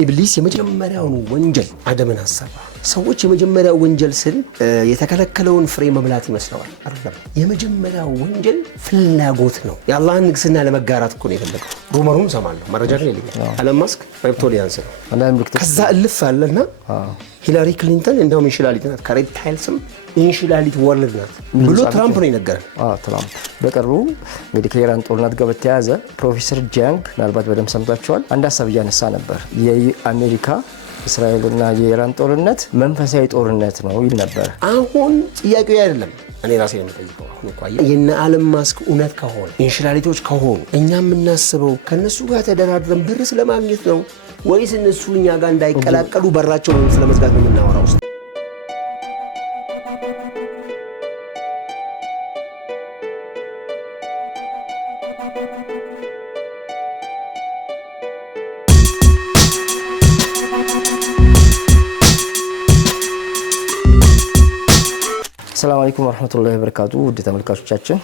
ኢብሊስ የመጀመሪያውን ወንጀል አደምን አሰራ። ሰዎች የመጀመሪያው ወንጀል ስል የተከለከለውን ፍሬ መብላት ይመስለዋል አይደለም። የመጀመሪያው ወንጀል ፍላጎት ነው። የአላህን ንግስና ለመጋራት እኮ ነው የፈለገው። ሩመሩን ሰማለሁ መረጃ ግን የለኝም። ኤለን ማስክ ሬፕቶሊያንስ ነው። ከዛ እልፍ አለና ሂላሪ ክሊንተን እንደውም እንሽላሊት ናት፣ ከሬፕታይልስም እንሽላሊት ወርልድ ናት ብሎ ትራምፕ ነው የነገረን። ትራምፕ በቅርቡ እንግዲህ ከኢራን ጦርነት ጋር በተያያዘ ፕሮፌሰር ጃንግ ምናልባት በደንብ ሰምታችኋል፣ አንድ ሀሳብ እያነሳ ነበር። የአሜሪካ እስራኤልና የኢራን ጦርነት መንፈሳዊ ጦርነት ነው ይል ነበር። አሁን ጥያቄው አይደለም፣ እኔ ራሴ ነው የምጠይቀው። አሁን እንኳን የነ ኤለን ማስክ እውነት ከሆነ እንሽላሊቶች ከሆኑ እኛ የምናስበው ከነሱ ጋር ተደራድረን ብር ስለማግኘት ነው ወይስ እነሱ እኛ ጋር እንዳይቀላቀሉ በራቸው ነው ስለመዝጋት ነው የምናወራው? ሰላም አለይኩም ወራህመቱላሂ ወበረካቱ። ውድ ተመልካቾቻችን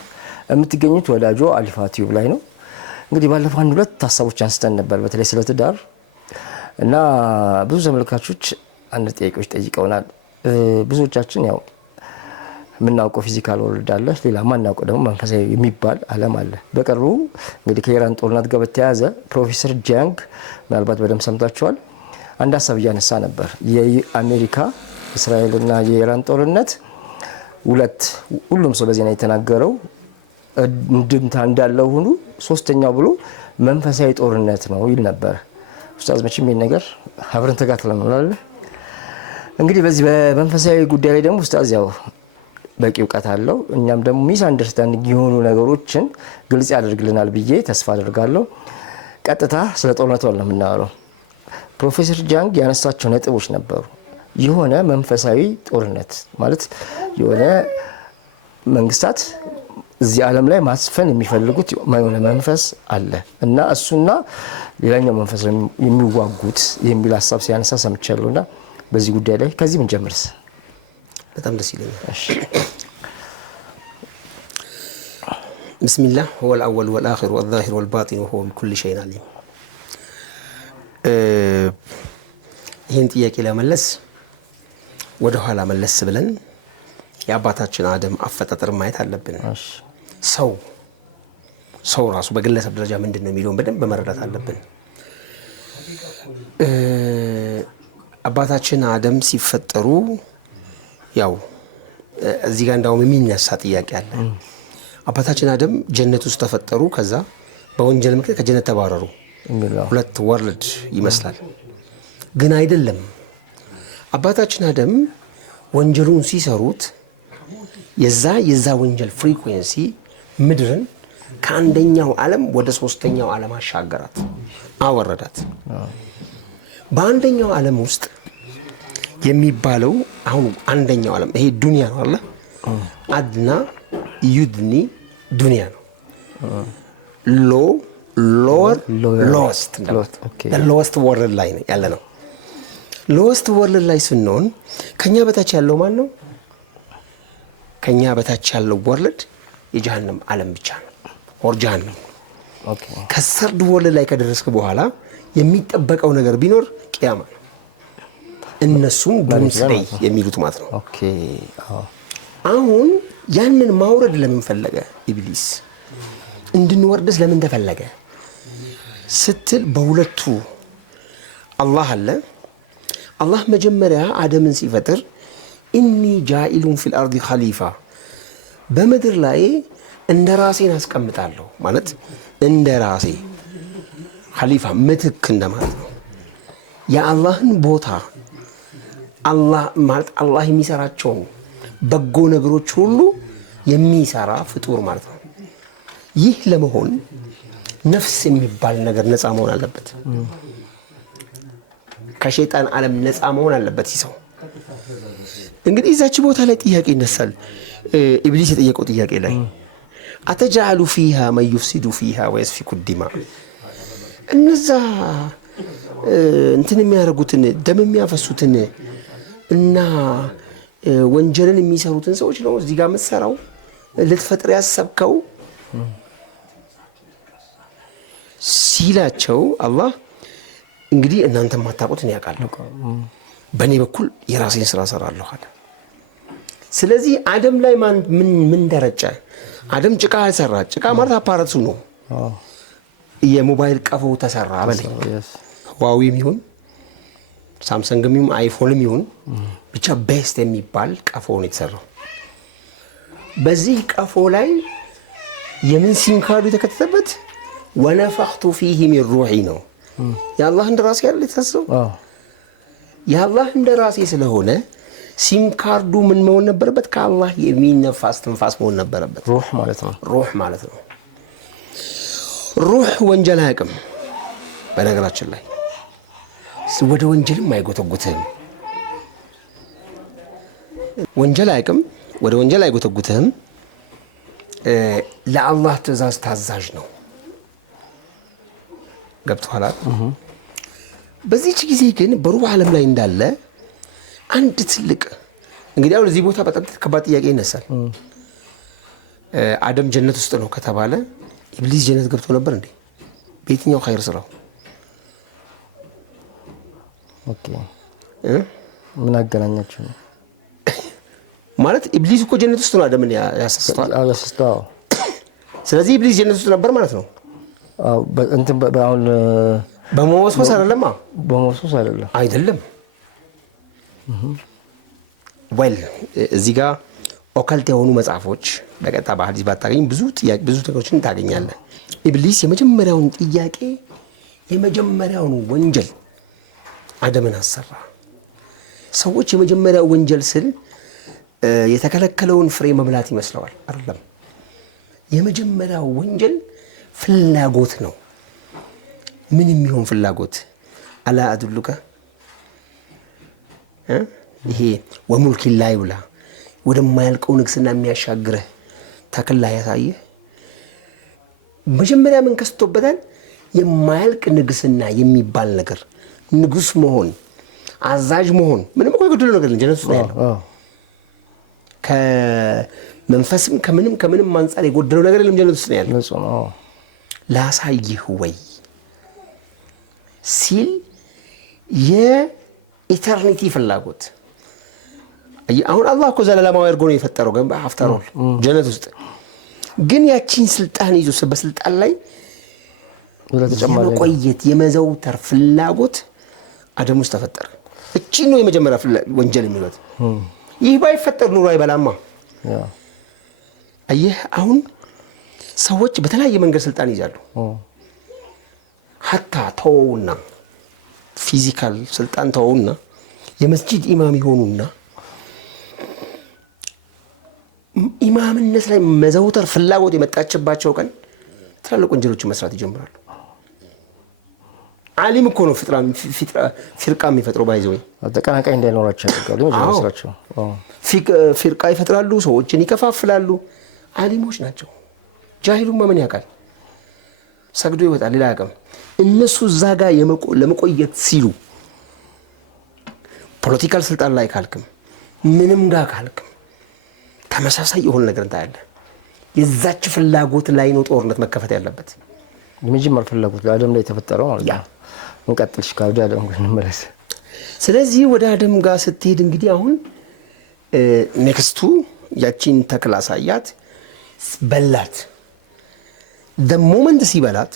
የምትገኙት ወዳጆ አሊፋ ቲዩብ ላይ ነው። እንግዲህ ባለፈው አንድ ሁለት ሀሳቦች አንስተን ነበር፣ በተለይ ስለ ትዳር እና ብዙ ተመልካቾች አንድ ጥያቄዎች ጠይቀውናል። ብዙዎቻችን ያው የምናውቀው ፊዚካል ወርልድ አለ፣ ሌላ ማናውቀው ደግሞ መንፈሳዊ የሚባል ዓለም አለ። በቅርቡ እንግዲህ ከኢራን ጦርነት ጋር በተያያዘ ፕሮፌሰር ጃንግ ምናልባት በደንብ ሰምታችኋል፣ አንድ ሀሳብ እያነሳ ነበር። የአሜሪካ እስራኤልና የኢራን ጦርነት ሁሉም ሰው በዜና የተናገረው እንድምታ እንዳለው ሁሉ ሶስተኛው ብሎ መንፈሳዊ ጦርነት ነው ይል ነበር። ኡስታዝ መቼም ይሄን ነገር አብረን ተጋትለን ነው አይደል? እንግዲህ በዚህ በመንፈሳዊ ጉዳይ ላይ ደግሞ ኡስታዝ ያው በቂ እውቀት አለው። እኛም ደግሞ ሚስ አንደርስታንዲንግ የሆኑ ነገሮችን ግልጽ ያደርግልናል ብዬ ተስፋ አደርጋለሁ። ቀጥታ ስለ ጦርነቱ ነው የምናወራው። ፕሮፌሰር ጃንግ ያነሳቸው ነጥቦች ነበሩ። የሆነ መንፈሳዊ ጦርነት ማለት የሆነ መንግስታት እዚህ ዓለም ላይ ማስፈን የሚፈልጉት የሆነ መንፈስ አለ እና እሱና ሌላኛው መንፈስ የሚዋጉት የሚል ሀሳብ ሲያነሳ ሰምቻለሁና በዚህ ጉዳይ ላይ ከዚህ ምን ጀምርስ? በጣም ደስ ይለኛል። እሺ ቢስሚላህ ሁወል አወል ወል አኺር ወል ዛሂር ወል ባጢን ወሁወ ቢኩሊ ሸይኢን ዓሊም። ይህን ጥያቄ ለመመለስ ወደ ኋላ መለስ ብለን የአባታችን አደም አፈጣጠር ማየት አለብን። ሰው ራሱ በግለሰብ ደረጃ ምንድነው የሚለውን በደንብ መረዳት አለብን። አባታችን አደም ሲፈጠሩ ያው እዚህ ጋር እንዳውም የሚነሳ ጥያቄ አለ። አባታችን አደም ጀነት ውስጥ ተፈጠሩ፣ ከዛ በወንጀል ምክንያት ከጀነት ተባረሩ። ሁለት ወርልድ ይመስላል፣ ግን አይደለም። አባታችን አደም ወንጀሉን ሲሰሩት የዛ ወንጀል ፍሪኩዌንሲ ምድርን ከአንደኛው ዓለም ወደ ሶስተኛው ዓለም አሻገራት፣ አወረዳት። በአንደኛው ዓለም ውስጥ የሚባለው አሁን አንደኛው ዓለም ይሄ ዱንያ ነው አለ። አድና ዩድኒ ዱንያ ነው። ሎወስት ወርልድ ላይ ያለ ነው። ሎወስት ወርልድ ላይ ስንሆን ከኛ በታች ያለው ማን ነው? ከኛ በታች ያለው ወርልድ የጀሃነም ዓለም ብቻ ነው፣ ወር ጀሃነም። ከሰርድ ወርልድ ላይ ከደረስክ በኋላ የሚጠበቀው ነገር ቢኖር ቂያማ ነው። እነሱም ዱንስደይ የሚሉት ማለት ነው። አሁን ያንን ማውረድ ለምን ፈለገ ኢብሊስ? እንድንወርድስ ለምን ተፈለገ ስትል በሁለቱ አላህ አለ። አላህ መጀመሪያ አደምን ሲፈጥር ኢኒ ጃኢሉን ፊል አርዲ ኸሊፋ፣ በምድር ላይ እንደ ራሴን አስቀምጣለሁ ማለት እንደ ራሴ ኸሊፋ ምትክ እንደማለት ነው። የአላህን ቦታ አላህ የሚሰራቸውን በጎ ነገሮች ሁሉ የሚሰራ ፍጡር ማለት ነው። ይህ ለመሆን ነፍስ የሚባል ነገር ነፃ መሆን አለበት። ከሸይጣን ዓለም ነፃ መሆን አለበት ይሰው። እንግዲህ እዛች ቦታ ላይ ጥያቄ ይነሳል። ኢብሊስ የጠየቀው ጥያቄ ላይ አተጃሉ ፊሃ መን ዩፍሲዱ ፊሃ ወየስፊኩ ዲማ፣ እነዛ እንትን የሚያደርጉትን ደም የሚያፈሱትን እና ወንጀልን የሚሰሩትን ሰዎች ነው እዚህ ጋር መሰራው ልትፈጥር ያሰብከው ሲላቸው አላህ እንግዲህ እናንተ ማታውቁት እኔ ያውቃለሁ በእኔ በኩል የራሴን ስራ ሰራለሁ አለ ስለዚህ አደም ላይ ምን ደረጨ አደም ጭቃ ሰራ ጭቃ ማለት አፓራቱ ነው የሞባይል ቀፎ ተሰራ አበለኝ ዋዊም ይሁን ሳምሰንግም ይሁን አይፎንም ይሁን ብቻ ቤስት የሚባል ቀፎ ነው የተሰራው በዚህ ቀፎ ላይ የምን ሲም ካርዱ የተከተተበት ወነፈኽቱ ፊህ ሚን ሩሒ ነው የአላህ እንደራሴ ያለ ተሰው የአላህ እንደራሴ ስለሆነ ሲም ካርዱ ምን መሆን ነበረበት ከአላህ የሚነፋስ ትንፋስ መሆን ነበረበት ሩህ ማለት ነው ሩህ ወንጀል አያውቅም በነገራችን ላይ ወደ ወንጀልም አይጎተጉትህም ወንጀል አያውቅም ወደ ወንጀል አይጎተጉትህም ለአላህ ትእዛዝ ታዛዥ ነው ገብቶሃል በዚህች ጊዜ ግን በሩህ ዓለም ላይ እንዳለ አንድ ትልቅ እንግዲህ አሁን እዚህ ቦታ በጣም ከባድ ጥያቄ ይነሳል አደም ጀነት ውስጥ ነው ከተባለ ኢብሊስ ጀነት ገብቶ ነበር እንዴ በየትኛው ኸይር ስራው ኦኬ ምን አገናኛችሁ ማለት ኢብሊስ እኮ ጀነት ውስጥ ነው አደምን ያሳስተዋል ስለዚህ ኢብሊስ ጀነት ውስጥ ነበር ማለት ነው እንትን አሁን በመወስወስ አይደለም ወል እዚህ ጋር ኦካልት የሆኑ መጽሐፎች በቀጥታ በሐዲስ ባታገኝ ብዙ ነገሮችን ታገኛለህ ኢብሊስ የመጀመሪያውን ጥያቄ የመጀመሪያውን ወንጀል አደምን አሰራ ሰዎች የመጀመሪያው ወንጀል ስል የተከለከለውን ፍሬ መብላት ይመስለዋል አይደለም የመጀመሪያው ወንጀል ፍላጎት ነው ምን የሚሆን ፍላጎት አላ አድሉከ ይሄ ወሙልክ ላይ ብላ ወደማያልቀው ንግስና የሚያሻግረህ ተክላ ያሳየህ መጀመሪያ ምን ከስቶበታል የማያልቅ ንግስና የሚባል ነገር ንጉስ መሆን አዛዥ መሆን ምንም እኮ የጎደለው ነገር ጀነት ውስጥ ነው ያለው ከመንፈስም ከምንም አንፃር የጎደለው ነገር የለም ጀነት ውስጥ ነው ያለው ላሳይህ ወይ ሲል የኢተርኒቲ ፍላጎት አሁን አላህ እኮ ዘላለማዊ አድርጎ ነው የፈጠረው ግን አፍተር ኦል ጀነት ውስጥ ግን ያቺን ስልጣን ይዞ በስልጣን ላይ የመቆየት የመዘውተር ፍላጎት አደም ውስጥ ተፈጠረ እቺ ነው የመጀመሪያ ወንጀል የሚሉት ይህ ባይፈጠር ኑሮ አይበላማ አየህ አሁን ሰዎች በተለያየ መንገድ ስልጣን ይዛሉ ሐታ ተውና ፊዚካል ስልጣን ተውና የመስጂድ ኢማም ይሆኑና ኢማምነት ላይ መዘውተር ፍላጎት የመጣችባቸው ቀን ትላልቅ ወንጀሎችን መስራት ይጀምራሉ ዓሊም እኮ ነው ፊርቃ የሚፈጥረው ባይዘው ተቀናቃኝ እንዳይኖራቸው ያደርጋሉ መስራቸው ፊርቃ ይፈጥራሉ ሰዎችን ይከፋፍላሉ ዓሊሞች ናቸው ጃሂሉማ ምን ያውቃል ሰግዶ ይወጣል ሌላ ያውቅም እነሱ እዛ ጋር ለመቆየት ሲሉ ፖለቲካል ስልጣን ላይ ካልክም ምንም ጋር ካልክም ተመሳሳይ የሆነ ነገር እንታያለን የዛች ፍላጎት ላይ ነው ጦርነት መከፈት ያለበት የመጀመሪያ ፍላጎት ለአደም ላይ ተፈጠረው ማለት ነው እንቀጥልሽ ካውዲ አደም ጋር እንመለስ ስለዚህ ወደ አደም ጋር ስትሄድ እንግዲህ አሁን ኔክስቱ ያቺን ተክል አሳያት በላት the moment ሲበላት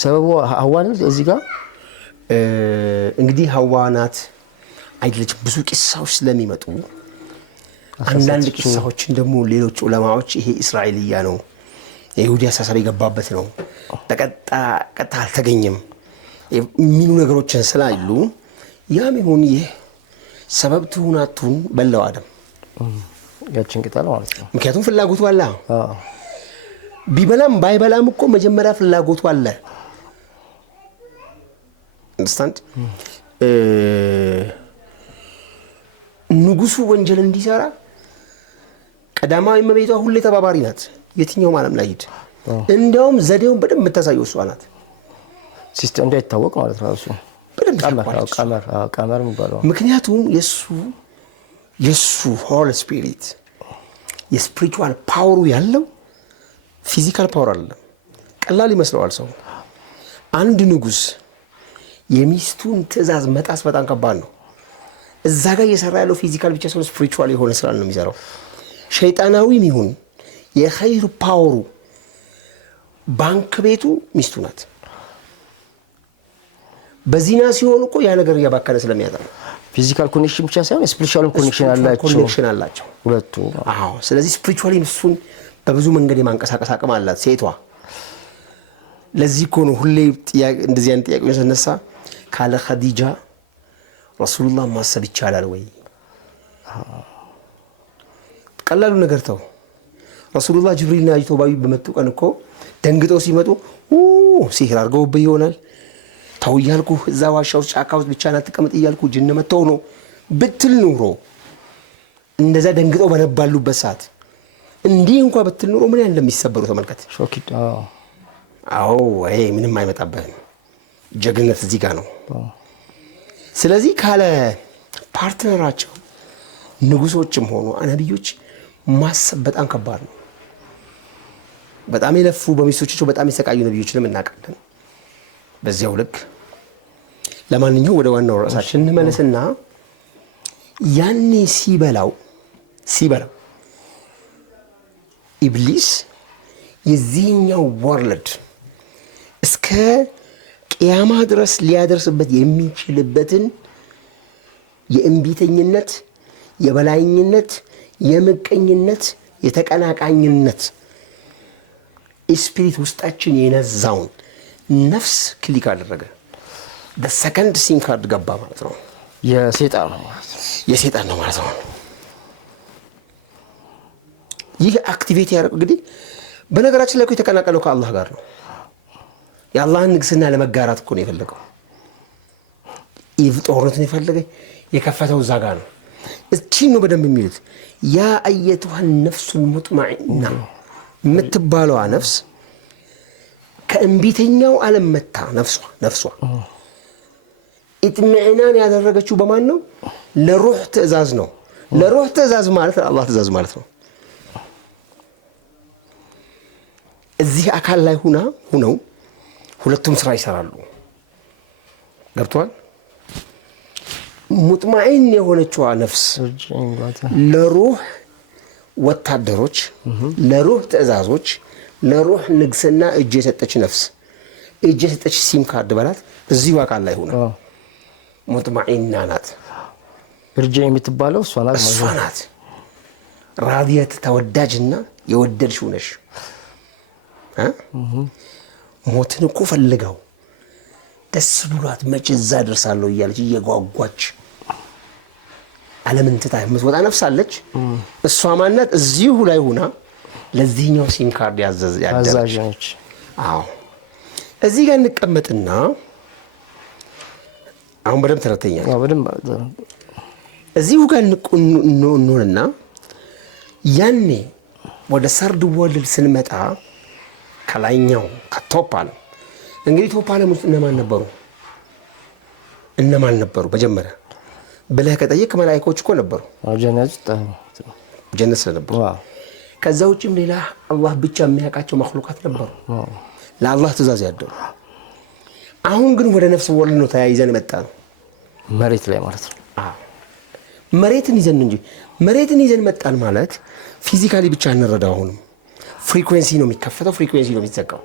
ሰበቡ ሐዋ ናት እዚህ ጋር እንግዲህ ሐዋ ናት አይደለች ብዙ ቂሳዎች ስለሚመጡ አንዳንድ ቂሳዎችን ደግሞ ሌሎች ዑለማዎች ይሄ እስራኤልያ ነው የይሁዲ አሳሰብ የገባበት ነው በቀጥታ አልተገኘም የሚሉ ነገሮችን ስላሉ ያም ይሁን ይህ ሰበብ ትሁናቱን በለው አደም ያችን ቅጠል ማለት ነው ምክንያቱም ፍላጎቱ አለ ቢበላም ባይበላም እኮ መጀመሪያ ፍላጎቱ አለ understand ንጉሱ ወንጀል እንዲሰራ ቀዳማዊ እመቤቷ ሁሌ ተባባሪ ናት የትኛው ዓለም ላይ ሄድ እንደውም ዘዴውን በደንብ የምታሳየው እሷ ናት ሲስተም እንዳይታወቅ ማለት ነው እሱ ቀመር የሚባለው ምክንያቱም የሱ ሆሊ ስፒሪት የስፒሪቹዋል ፓወሩ ያለው ፊዚካል ፓወር አይደለም ቀላል ይመስለዋል ሰው አንድ ንጉስ የሚስቱን ትእዛዝ መጣስ በጣም ከባድ ነው። እዛ ጋር እየሰራ ያለው ፊዚካል ብቻ ሳይሆን ስፒሪቹዋል የሆነ ስራ ነው የሚሰራው። ሸይጣናዊም ይሁን የኸይር ፓወሩ ባንክ ቤቱ ሚስቱ ናት። በዚና ሲሆን እኮ ያ ነገር እያባከነ ስለሚያጣ ነው። ፊዚካል ኮኔክሽን ብቻ ሳይሆን ስፒሪቹዋል ኮኔክሽን አላቸው ሁለቱ። አዎ። ስለዚህ ስፒሪቹዋሊ እሱን በብዙ መንገድ የማንቀሳቀስ አቅም አላት ሴቷ። ለዚህ እኮ ነው ሁሌ እንደዚህ አይነት ጥያቄዎች ሲነሳ ካለ ኸዲጃ ረሱሉላህ ማሰብ ይቻላል ወይ? ቀላሉ ነገር ተው። ረሱሉላህ ጅብሪልና አጅቶባዊ በመጡ ቀን እኮ ደንግጠው ሲመጡ ሲህር አድርገውብህ ይሆናል ተው እያልኩህ እዛ ዋሻ ውስጥ ጫካ ውስጥ ብቻ አትቀመጥ እያልኩህ ጅን መተው ነው ብትል ኑሮ እንደዛ ደንግጠው በነባሉበት ሰዓት እንዲህ እንኳን ብትል ኑሮ ምን ያህል እንደሚሰበሩ ተመልከት። አዎ ወይ ምንም አይመጣብህም። ጀግነት እዚህ ጋር ነው። ስለዚህ ካለ ፓርትነራቸው ንጉሶችም ሆኑ ነብዮች ማሰብ በጣም ከባድ ነው። በጣም የለፉ በሚስቶቻቸው በጣም የሰቃዩ ነብዮችንም እናውቃለን በዚያው ልክ። ለማንኛውም ወደ ዋናው ርዕሳችን እንመለስና ያኔ ሲበላው ኢብሊስ የዚህኛው ወርልድ እስከ ቅያማ ድረስ ሊያደርስበት የሚችልበትን የእንቢተኝነት፣ የበላይኝነት፣ የምቀኝነት፣ የተቀናቃኝነት ስፒሪት ውስጣችን የነዛውን ነፍስ ክሊክ አደረገ። በሰከንድ ሲም ካርድ ገባ ማለት ነው። የሰይጣን ነው ማለት ነው። ይህ አክቲቪቲ ያደረገው እንግዲህ በነገራችን ላይ እኮ የተቀናቀነው ከአላህ ጋር ነው። የአላህን ንግስና ለመጋራት እኮ ነው የፈለገው። ጦርነቱን የፈለገ የከፈተው እዛ ጋር ነው። እቺን ነው በደንብ የሚሉት ያ አየቱሃ ነፍሱል ሙጥመኢና የምትባለዋ ነፍስ ከእንቢተኛው ዓለም መታ ነፍሷ ኢጥሚዕናን ያደረገችው በማን ነው? ለሩህ ትእዛዝ ነው። ለሩህ ትእዛዝ ማለት አላህ ትእዛዝ ማለት ነው። እዚህ አካል ላይ ሁነው ሁለቱም ስራ ይሰራሉ። ገብቷል? ሙጥመኢን የሆነችዋ ነፍስ ለሩህ ወታደሮች፣ ለሩህ ትእዛዞች፣ ለሩህ ንግስና እጅ የሰጠች ነፍስ፣ እጅ የሰጠች ሲም ካርድ በላት እዚሁ አካል ላይ ሆነ ሙጥመኢና ናት። እርጅ የምትባለው እሷ ናት። ራዲየት ተወዳጅና የወደድሽው ነሽ። ሞትን እኮ ፈልገው ደስ ብሏት መቼ እዛ ደርሳለሁ እያለች እየጓጓች ዓለምን ትታ የምትወጣ ነፍስ አለች። እሷ ማናት? እዚሁ ላይ ሆና ለዚህኛው ሲም ካርድ ያዛዥ። አዎ እዚህ ጋር እንቀመጥና አሁን በደንብ ተረተኛል። እዚሁ ጋር እንሆንና ያኔ ወደ ሰርድ ወርልድ ስንመጣ ከላይኛው ከቶፕ ዓለም እንግዲህ ቶፕ ዓለም ውስጥ እነማን ነበሩ? መጀመሪያ ብለህ ከጠየቅ መላእክቶች እኮ ነበሩ፣ ጀነት ስለነበሩ። ከዛ ውጭም ሌላ አላህ ብቻ የሚያውቃቸው መክሉቃት ነበሩ ለአላህ ትእዛዝ ያደሩ። አሁን ግን ወደ ነፍስ ወርልድ ነው ተያይዘን መጣ ነው፣ መሬት ላይ ማለት ነው። መሬትን ይዘን መጣን ማለት ፊዚካሊ ብቻ እንረዳው። አሁንም ፍሪኩዌንሲ ነው የሚከፈተው፣ ፍሪኩዌንሲ ነው የሚዘጋው።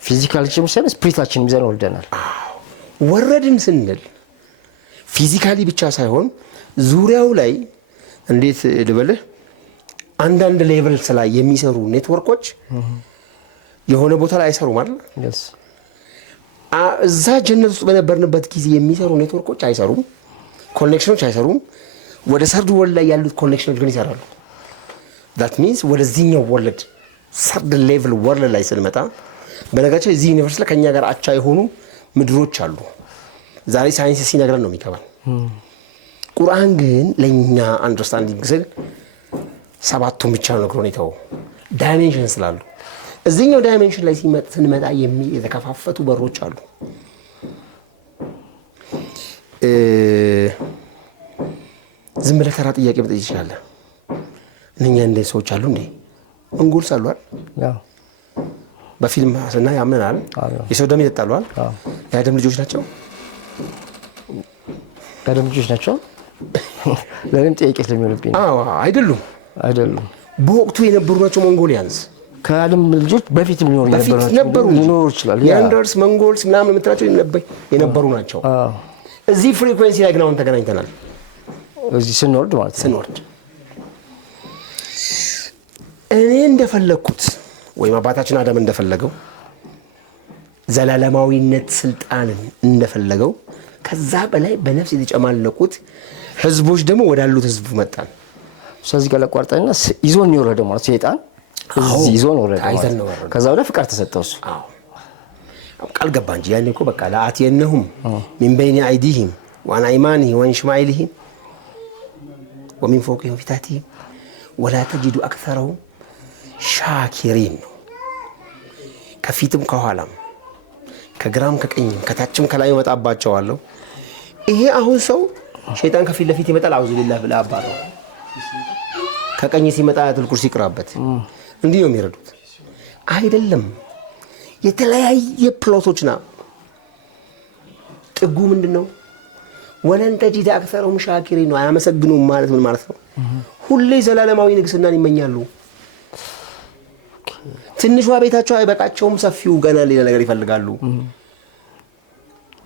ፊዚካሊችን ምሳሌ ስፒሪታችን ይዘን ወርደናል። ወረድን ስንል ፊዚካሊ ብቻ ሳይሆን ዙሪያው ላይ እንዴት ልበልህ፣ አንዳንድ ሌቭልስ ላይ የሚሰሩ ኔትወርኮች የሆነ ቦታ ላይ አይሰሩም አይደል? እዛ ጀነት ውስጥ በነበርንበት ጊዜ የሚሰሩ ኔትወርኮች አይሰሩም፣ ኮኔክሽኖች አይሰሩም። ወደ ሰርድ ወርልድ ላይ ያሉት ኮኔክሽኖች ግን ይሰራሉ። ዳት ሚንስ ወደዚህኛው ወርልድ ሰርድ ሌቭል ወርልድ ላይ ስንመጣ፣ በነገራችን እዚህ ዩኒቨርስ ላይ ከኛ ጋር አቻ የሆኑ ምድሮች አሉ። ዛሬ ሳይንስ ሲነግረን ነው የሚገባን። ቁርአን ግን ለኛ አንደርስታንዲንግ ስል ሰባቱን ብቻ ነው ነግሮን የተወው፣ ዳይሜንሽን ስላሉ። እዚህኛው ዳይሜንሽን ላይ ስንመጣ የተከፋፈቱ በሮች አሉ። ዝም ብለህ ተራ ጥያቄ መጠየቅ ትችላለህ። እነኛ እንደ ሰዎች አሉ እንዴ? መንጎልስ አሉ አይደል? በፊልም ስናይ ያምናል። የሰው ደም ይጠጣሉ አይደል? የአደም ልጆች ናቸው። የአደም ልጆች ናቸው። ለምን ጥያቄ ስለሚሆንብኝ? አይደሉም። በወቅቱ የነበሩ ናቸው ሞንጎሊያንስ። ከአደም ልጆች በፊት ነበሩ ሊኖሩ ይችላል። ኒያንደርስ መንጎልስ ምናምን የምትላቸው የነበሩ ናቸው። እዚህ ፍሪኩዌንሲ ላይ ግን አሁን ተገናኝተናል። እዚህ ስንወርድ ማለት ነው። ስንወርድ እኔ እንደፈለግኩት ወይም አባታችን አደም እንደፈለገው ዘላለማዊነት ስልጣንን እንደፈለገው ከዛ በላይ በነፍስ የተጨማለቁት ህዝቦች ደግሞ ወዳሉት ህዝብ መጣን። ስለዚህ ጋር ለቋርጠና ይዞን ይወረደ ማለት ሰይጣን እዚህ ይዞን ወረደ። ከዛ ወደ ፍቃድ ተሰጠው እሱ። ቃል ገባ እንጂ ያኔ እኮ በቃ ለአትየነሁም ሚን በይኒ አይዲሂም ወአን አይማኒሂም ወአን ሽማኢሊሂም ወሚን ፎቅሂም ፊታቲሂም ወላ ተጂዱ አክሰረሁም ሻኪሪን ነው። ከፊትም ከኋላም ከግራም ከቀኝም ከታችም ከላይ ይመጣባቸዋለሁ። ይሄ አሁን ሰው ሸይጣን ከፊት ለፊት ይመጣል። አውዙ ቢላህ ብላ አባረው። ከቀኝ ሲመጣ አያቱል ኩርሲ ይቅራበት። እንዲህ ነው የሚረዱት አይደለም። የተለያየ ፕሎቶችና ጥጉ ምንድነው? ወለን ተጂድ አክሰረሁም ሻኪሪን ነው። አያመሰግኑም ማለት ምን ማለት ነው? ሁሌ ዘላለማዊ ንግስናን ይመኛሉ። ትንሿ ቤታቸው አይበቃቸውም፣ ሰፊው ገና ሌላ ነገር ይፈልጋሉ።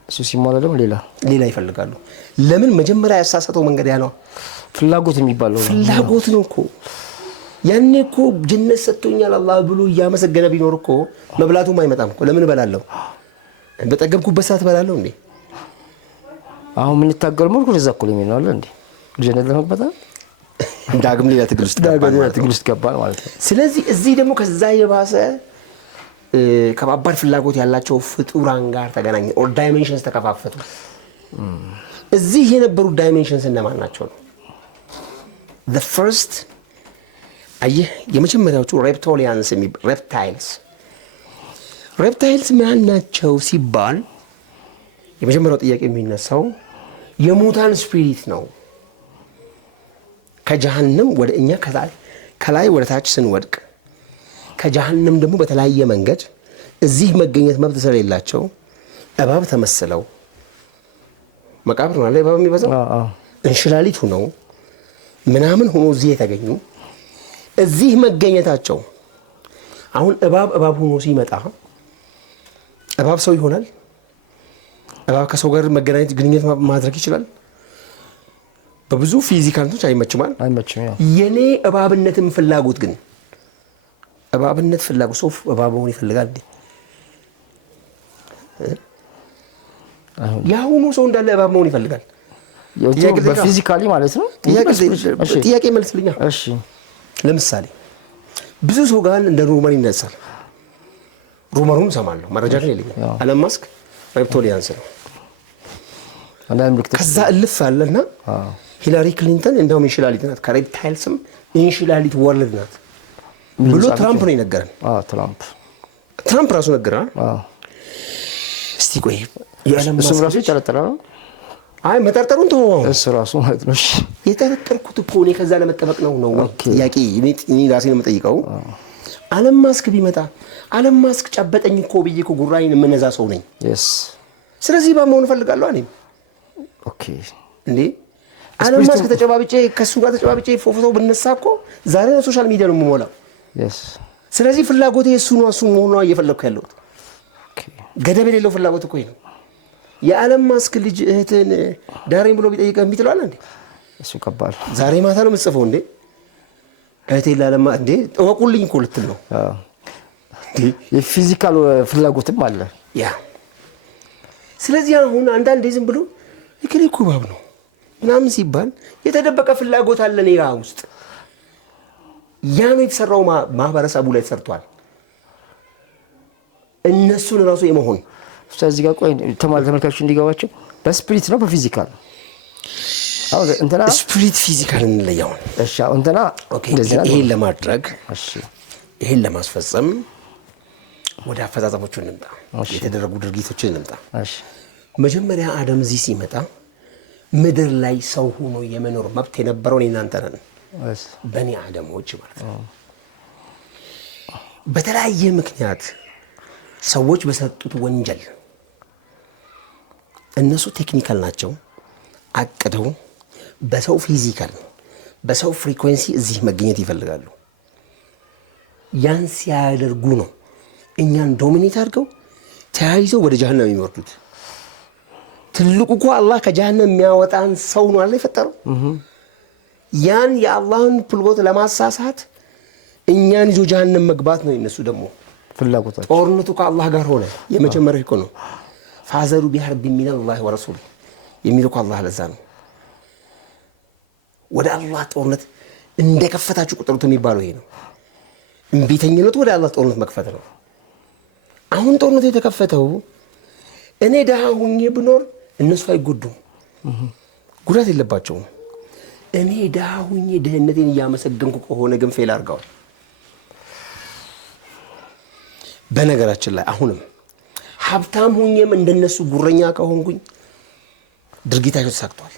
እሱ ሲሟላ ደግሞ ሌላ ይፈልጋሉ። ለምን? መጀመሪያ ያሳሰተው መንገድ ያ ነው። ፍላጎት የሚባለው ፍላጎት ነው እኮ። ያኔ እኮ ጀነት ሰጥቶኛል አላህ ብሎ እያመሰገነ ቢኖር እኮ መብላቱም አይመጣም እኮ። ለምን እበላለሁ? በጠገብኩበት ሰዓት እበላለሁ እንዴ? አሁን ምን ይታገል መልኩ ለዛ እኮ ለምን አለ እንዴ? ጀነት ለመግባት ዳግም ሌላ ትግል ውስጥ ገባን ማለት ነው። ስለዚህ እዚህ ደግሞ ከዛ የባሰ ከባባድ ፍላጎት ያላቸው ፍጡራን ጋር ተገናኘ። ኦር ዳይሜንሽንስ ተከፋፈቱ። እዚህ የነበሩ ዳይሜንሽንስ እነማን ናቸው ነው? the first አየህ፣ የመጀመሪያዎቹ ሬፕቶሊያንስ ሬፕታይልስ ማን ናቸው ሲባል የመጀመሪያው ጥያቄ የሚነሳው የሙታን ስፒሪት ነው። ከጀሃነም ወደ እኛ ከላይ ወደ ታች ስንወድቅ ከጀሃነም ደግሞ በተለያየ መንገድ እዚህ መገኘት መብት ስለሌላቸው እባብ ተመስለው መቃብር ነው እባብ የሚበዛው እንሽላሊት ሆነው ምናምን ሆኖ እዚህ የተገኙ እዚህ መገኘታቸው። አሁን እባብ ሆኖ ሲመጣ እባብ ሰው ይሆናል? እባብ ከሰው ጋር መገናኘት ግንኙነት ማድረግ ይችላል? በብዙ ፊዚካልቶች አይመችም። የኔ እባብነትም ፍላጎት ግን እባብነት ፍላጎት ሰው እባብ መሆን ይፈልጋል እንዴ? ያሁኑ ሰው እንዳለ እባብ መሆን ይፈልጋል። በፊዚካሊ ማለት ነው። ጥያቄ መልስልኛ። እሺ፣ ለምሳሌ ብዙ ሰው ጋር እንደ ሩመር ይነሳል። ሩመሩን ሰማለሁ፣ መረጃ ግን የለኝም። አለም ማስክ ሬፕቶሊያንስ ነው። ከዛ እልፍ አለና ሂላሪ ክሊንተን እንደውም እንሽላሊት ናት፣ ከሬፕታይልስም እንሽላሊት ወርልድ ናት ብሎ ትራምፕ ነው የነገረን። ትራምፕ ራሱ ነገረን። እስቲ ቆይ እሱ ራሱ ይጠረጥራል። አይ መጠርጠሩን ተወው፣ እሱ ራሱ ማለት ነው። እሺ የጠረጠርኩት እኮ እኔ ከዛ ለመጠበቅ ነው ጥያቄ እኔ ራሴን የምጠይቀው። አለም ማስክ ቢመጣ አለም ማስክ ጨበጠኝ እኮ ብዬ እኮ ጉራዬን የምነዛ ሰው ነኝ። ስለዚህ ባመሆን እፈልጋለሁ እኔም። ኦኬ እንዴ አለም ማስክ ተጨባብጬ ከሱ ጋር ተጨባብጬ ፎቶ ብነሳ እኮ ዛሬ ነው ሶሻል ሚዲያ ነው የምሞላው። ስለዚህ ፍላጎቴ እሱ ነው መሆኑን እየፈለኩ ያለሁት። ገደብ የሌለው ፍላጎት እኮ ነው። የአለም ማስክ ልጅ እህትን ዳሬን ብሎ ቢጠይቀህ እምቢ ትለዋለህ እንዴ? እሱ ከባድ ዛሬ ማታ ነው የምትጽፈው እንዴ? እህቴን ላለማ እንዴ እወቁልኝ እኮ ልትል ነው። የፊዚካል ፍላጎትም አለ ያ። ስለዚህ አሁን አንዳንዴ ዝም ብሎ እከሌ እኮ እባብ ነው ምናምን ሲባል የተደበቀ ፍላጎት አለ እኔ ጋ ውስጥ። ያ ነው የተሰራው፣ ማህበረሰቡ ላይ ተሰርቷል። እነሱን ራሱ የመሆን ስለዚህ ጋር ቆይ ተመልካቾች እንዲገባቸው በስፒሪት ነው በፊዚካል ነው። አሁን እንትና ስፒሪት ፊዚካል እንለያው። እሺ አሁን እንትና እንደዚህ ነው። ይሄን ለማድረግ እሺ ይሄን ለማስፈጸም ወደ አፈጻጸሞቹ እንምጣ፣ የተደረጉ ድርጊቶችን እንምጣ። እሺ መጀመሪያ አደም እዚህ ሲመጣ ምድር ላይ ሰው ሆኖ የመኖር መብት የነበረው እናንተ ነን፣ በኒ አደሞች ማለት ነው። በተለያየ ምክንያት ሰዎች በሰጡት ወንጀል እነሱ ቴክኒካል ናቸው አቅደው በሰው ፊዚካል በሰው ፍሪኩዌንሲ እዚህ መገኘት ይፈልጋሉ ያን ሲያደርጉ ነው እኛን ዶሚኔት አድርገው ተያይዘው ወደ ጀሃነም የሚወርዱት ትልቁ እኮ አላህ ከጀሃነም የሚያወጣን ሰው ነው አለ የፈጠረው ያን የአላህን ፍላጎት ለማሳሳት እኛን ይዞ ጀሃነም መግባት ነው የነሱ ደግሞ ፍላጎታቸው ጦርነቱ ከአላህ ጋር ሆነ የመጀመሪያው እኮ ነው ፋዘሩ ቢሐርብ ሚነላሂ ወረሱል የሚልኩ አላህ ለዛ ነው ወደ አላህ ጦርነት እንደከፈታችሁ ቁጥሩት የሚባለው ይሄ ነው እምቢተኝነቱ ወደ አላህ ጦርነት መክፈት ነው አሁን ጦርነቱ የተከፈተው እኔ ደሃ ሁኜ ብኖር እነሱ አይጎዱም ጉዳት የለባቸውም እኔ ደሃ ሁኜ ድህነቴን እያመሰገንኩ ከሆነ ግን ፌል አድርገዋል በነገራችን ላይ አሁንም ሀብታም ሁኜም እንደነሱ ጉረኛ ከሆንኩኝ ድርጊታቸው ተሳክቷል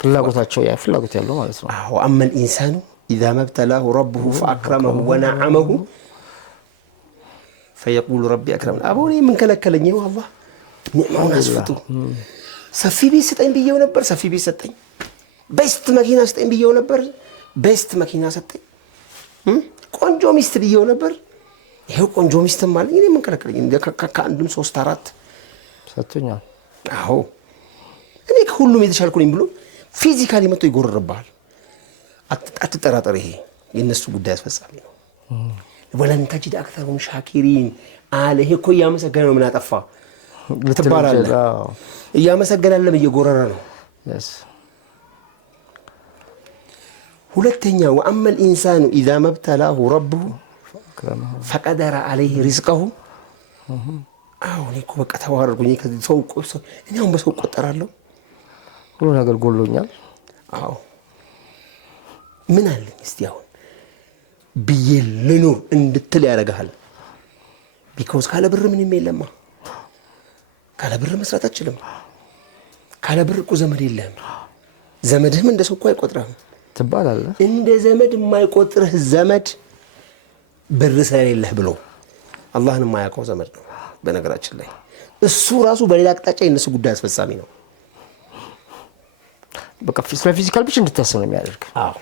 ፍላጎታቸው ያ ፍላጎት ያለው ማለት ነው አዎ አመል ኢንሳኑ اذا ما ابتلاه ربه فاكرمه ونعمه فيقول ربي اكرمني አቦኔ ምን ከለከለኝ والله ኒዕማውን አስፍቱ ሰፊ ቤት ስጠኝ ብዬው ነበር ሰፊ ቤት ሰጠኝ ቤስት መኪና ስጠኝ ብዬው ነበር ቤስት መኪና ሰጠኝ ቆንጆ ሚስት ብዬው ነበር ይሄው ቆንጆ ሚስት ማለት እኔ ምን ከለከለኝ ከአንድም 3 4 ሰጥቶኛል አዎ እኔ ከሁሉም የተሻልኩ ነኝ ብሎ ፊዚካሊ መጥቶ ይጎረርባል አትጠራጠር ይሄ የነሱ ጉዳይ አስፈጻሚ ነው ወለን ተጅድ አክተሩም ሻኪሪን አለ ይሄ እኮ ያመሰገነ ነው ምን አጠፋ ልትባላለ ያመሰገናለም እየጎረረ ነው yes ሁለተኛ ወአመል ኢንሳኑ ኢዛ መብተላሁ ረብሁ ፈቀደረ አለይሂ ሪዝቀሁ አሁን እኮ በቃ ተዋረድኩኝ ከዚህ ሰው ቆሶ እኛም በሰው ቆጠራለሁ ሁሉ ነገር ጎሎኛል አዎ ምን አለኝ እስቲ አሁን ቢየልኑ እንድትል ያረጋል ቢኮዝ ካለ ብር ምንም የለማ ካለ ብር መስራት አትችልም ካለ ብር እኮ ዘመድ የለም ዘመድህም እንደሰው እኮ አይቆጥርህም ትባላለህ እንደ ዘመድ የማይቆጥርህ ዘመድ ብር ስለሌለህ ብሎ አላህን የማያውቀው ዘመድ ነው በነገራችን ላይ እሱ ራሱ በሌላ አቅጣጫ የነሱ ጉዳይ አስፈጻሚ ነው በቃ ፊዚካል ብቻ እንድታስብ ነው የሚያደርግ አዎ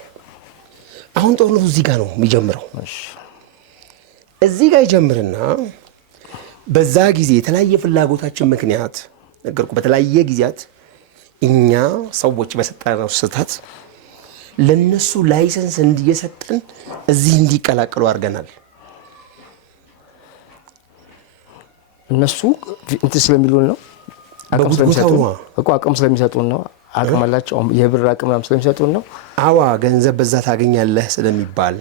አሁን ጦርነቱ እዚህ ጋር ነው የሚጀምረው እዚህ ጋር ይጀምርና በዛ ጊዜ የተለያየ ፍላጎታችን ምክንያት ነገርኩ በተለያየ ጊዜያት እኛ ሰዎች በሰጣነው ስህተት ለነሱ ላይሰንስ እንዲየሰጠን እዚህ እንዲቀላቀሉ አድርገናል እነሱ እንት ስለሚሉን ነው አቅም ስለሚሰጡን ነው አቅም አላቸው የብር አቅም ስለሚሰጡን ነው አዋ ገንዘብ በዛ ታገኛለህ ስለሚባል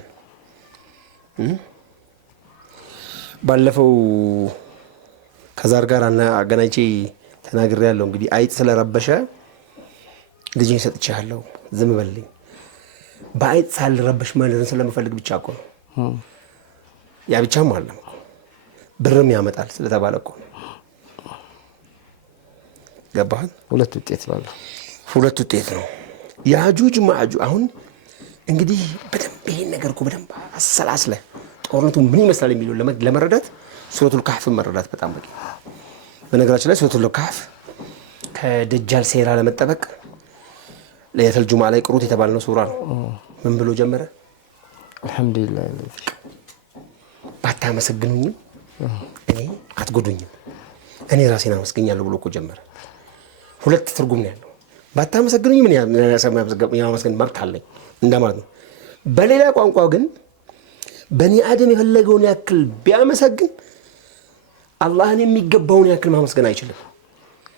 ባለፈው ከዛር ጋር አገናኝቼ ተናግሬያለሁ እንግዲህ አይጥ ስለረበሸ ልጅን ሰጥቻለሁ ዝም በልኝ በአይጥ ሳልረበሽ መለርን ስለምፈልግ ብቻ እኮ ነው ያ ብቻም አይደለም ብርም ያመጣል ስለተባለ እኮ ገባህ ሁለት ውጤት ነው ያጁጅ ማጁ አሁን እንግዲህ በደንብ ይሄን ነገር እኮ በደንብ አሰላስለ ጦርነቱ ምን ይመስላል የሚለው ለመረዳት ሱረቱል ካህፍ መረዳት በጣም በቂ በነገራችን ላይ ሱረቱል ካህፍ ከደጃል ሴራ ለመጠበቅ ለየተል ጁማ ላይ ቅሩት የተባለው ሱራ ነው ምን ብሎ ጀመረ አልহামዱሊላህ ባታመሰግኑኝም እኔ አትጎዱኝም እኔ ራሴን አመስግኛለሁ ብሎ እኮ ጀመረ ሁለት ትርጉም ነው ያለው ባታመሰግኑኝም እኔ ያመሰግን መብት አለኝ እንደማለት ነው በሌላ ቋንቋ ግን በኒ አደም የፈለገውን ያክል ቢያመሰግን አላህን የሚገባውን ያክል ማመስገን አይችልም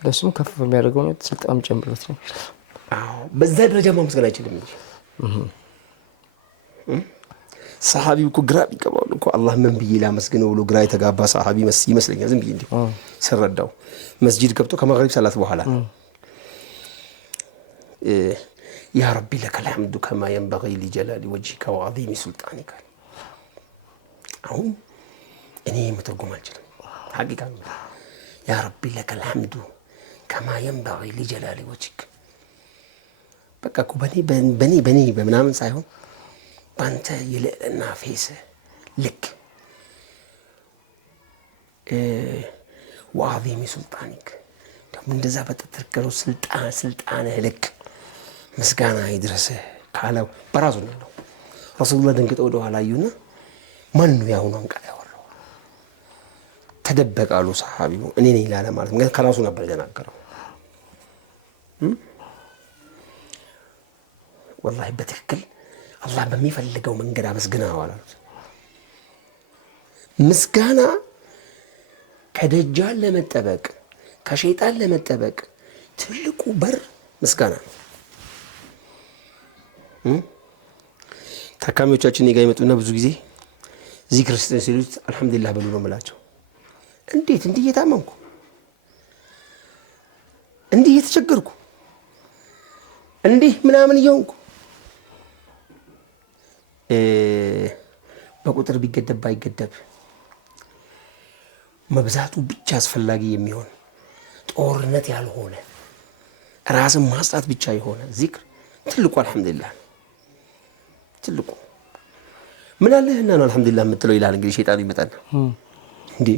ለሱም ከፍ የሚያደርገው ነው ስልጣን ጨምሮት ነው አዎ በዛ ደረጃ ማመስገን አይችልም እንጂ ሰሃቢው እኮ ግራ ቢገባው እኮ አላህ ምን ብዬ ላመስግነው ብሎ ግራ የተጋባ ሰሃቢ ይመስለኛል ዝም ብዬ እንዴ ሰረዳው መስጂድ ገብቶ ከመግሪብ ሰላት በኋላ ያ ረቢ ለከል ሐምዱ ከማ ينبغي لجلال وجهك وعظيم سلطانك አሁን እኔ መተርጎም አልችልም ሐቂቃ ያ ረቢ ለከል ሐምዱ ከማ ينبغي لجلال وجهك በቃ እኮ በኔ በምናምን ሳይሆን ባንተ የለና ፌስ ልክ ወአዚሚ ሱልጣኒክ ደግሞ እንደዛ በተተከለው ስልጣንህ ልክ ምስጋና ይድረስህ ካለው በራሱ ነው። ረሱሉላህ ደንግጠው ወደ ኋላ አዩና ማን ነው ያሁኑን ቃል ያወራው? ተደበቃሉ ሰሃቢው እኔ ነኝ ላለ ማለት ነው። ከራሱ ነበር የተናገረው። ወላሂ በትክክል አላህ በሚፈልገው መንገድ አመስግነው አሉት። ምስጋና ከደጃል ለመጠበቅ ከሸይጣን ለመጠበቅ ትልቁ በር ምስጋና ነው። ታካሚዎቻችን ጋር ይመጡና ብዙ ጊዜ ዚክር ሲሉት አልሐምዱሊላህ በሉ ነው የምላቸው። እንዴት እንዲህ እየታመምኩ እንዲህ እየተቸገርኩ እንዲህ ምናምን እየሆንኩ በቁጥር ቢገደብ ባይገደብ መብዛቱ ብቻ አስፈላጊ የሚሆን ጦርነት ያልሆነ ራስን ማስጣት ብቻ የሆነ ዚክር ትልቁ አልሐምዱሊላህ ትልቁ ምን አለህና ነው አልሐምዱሊላህ የምትለው ይላል። እንግዲህ ሸይጣን ይመጣል እንዴ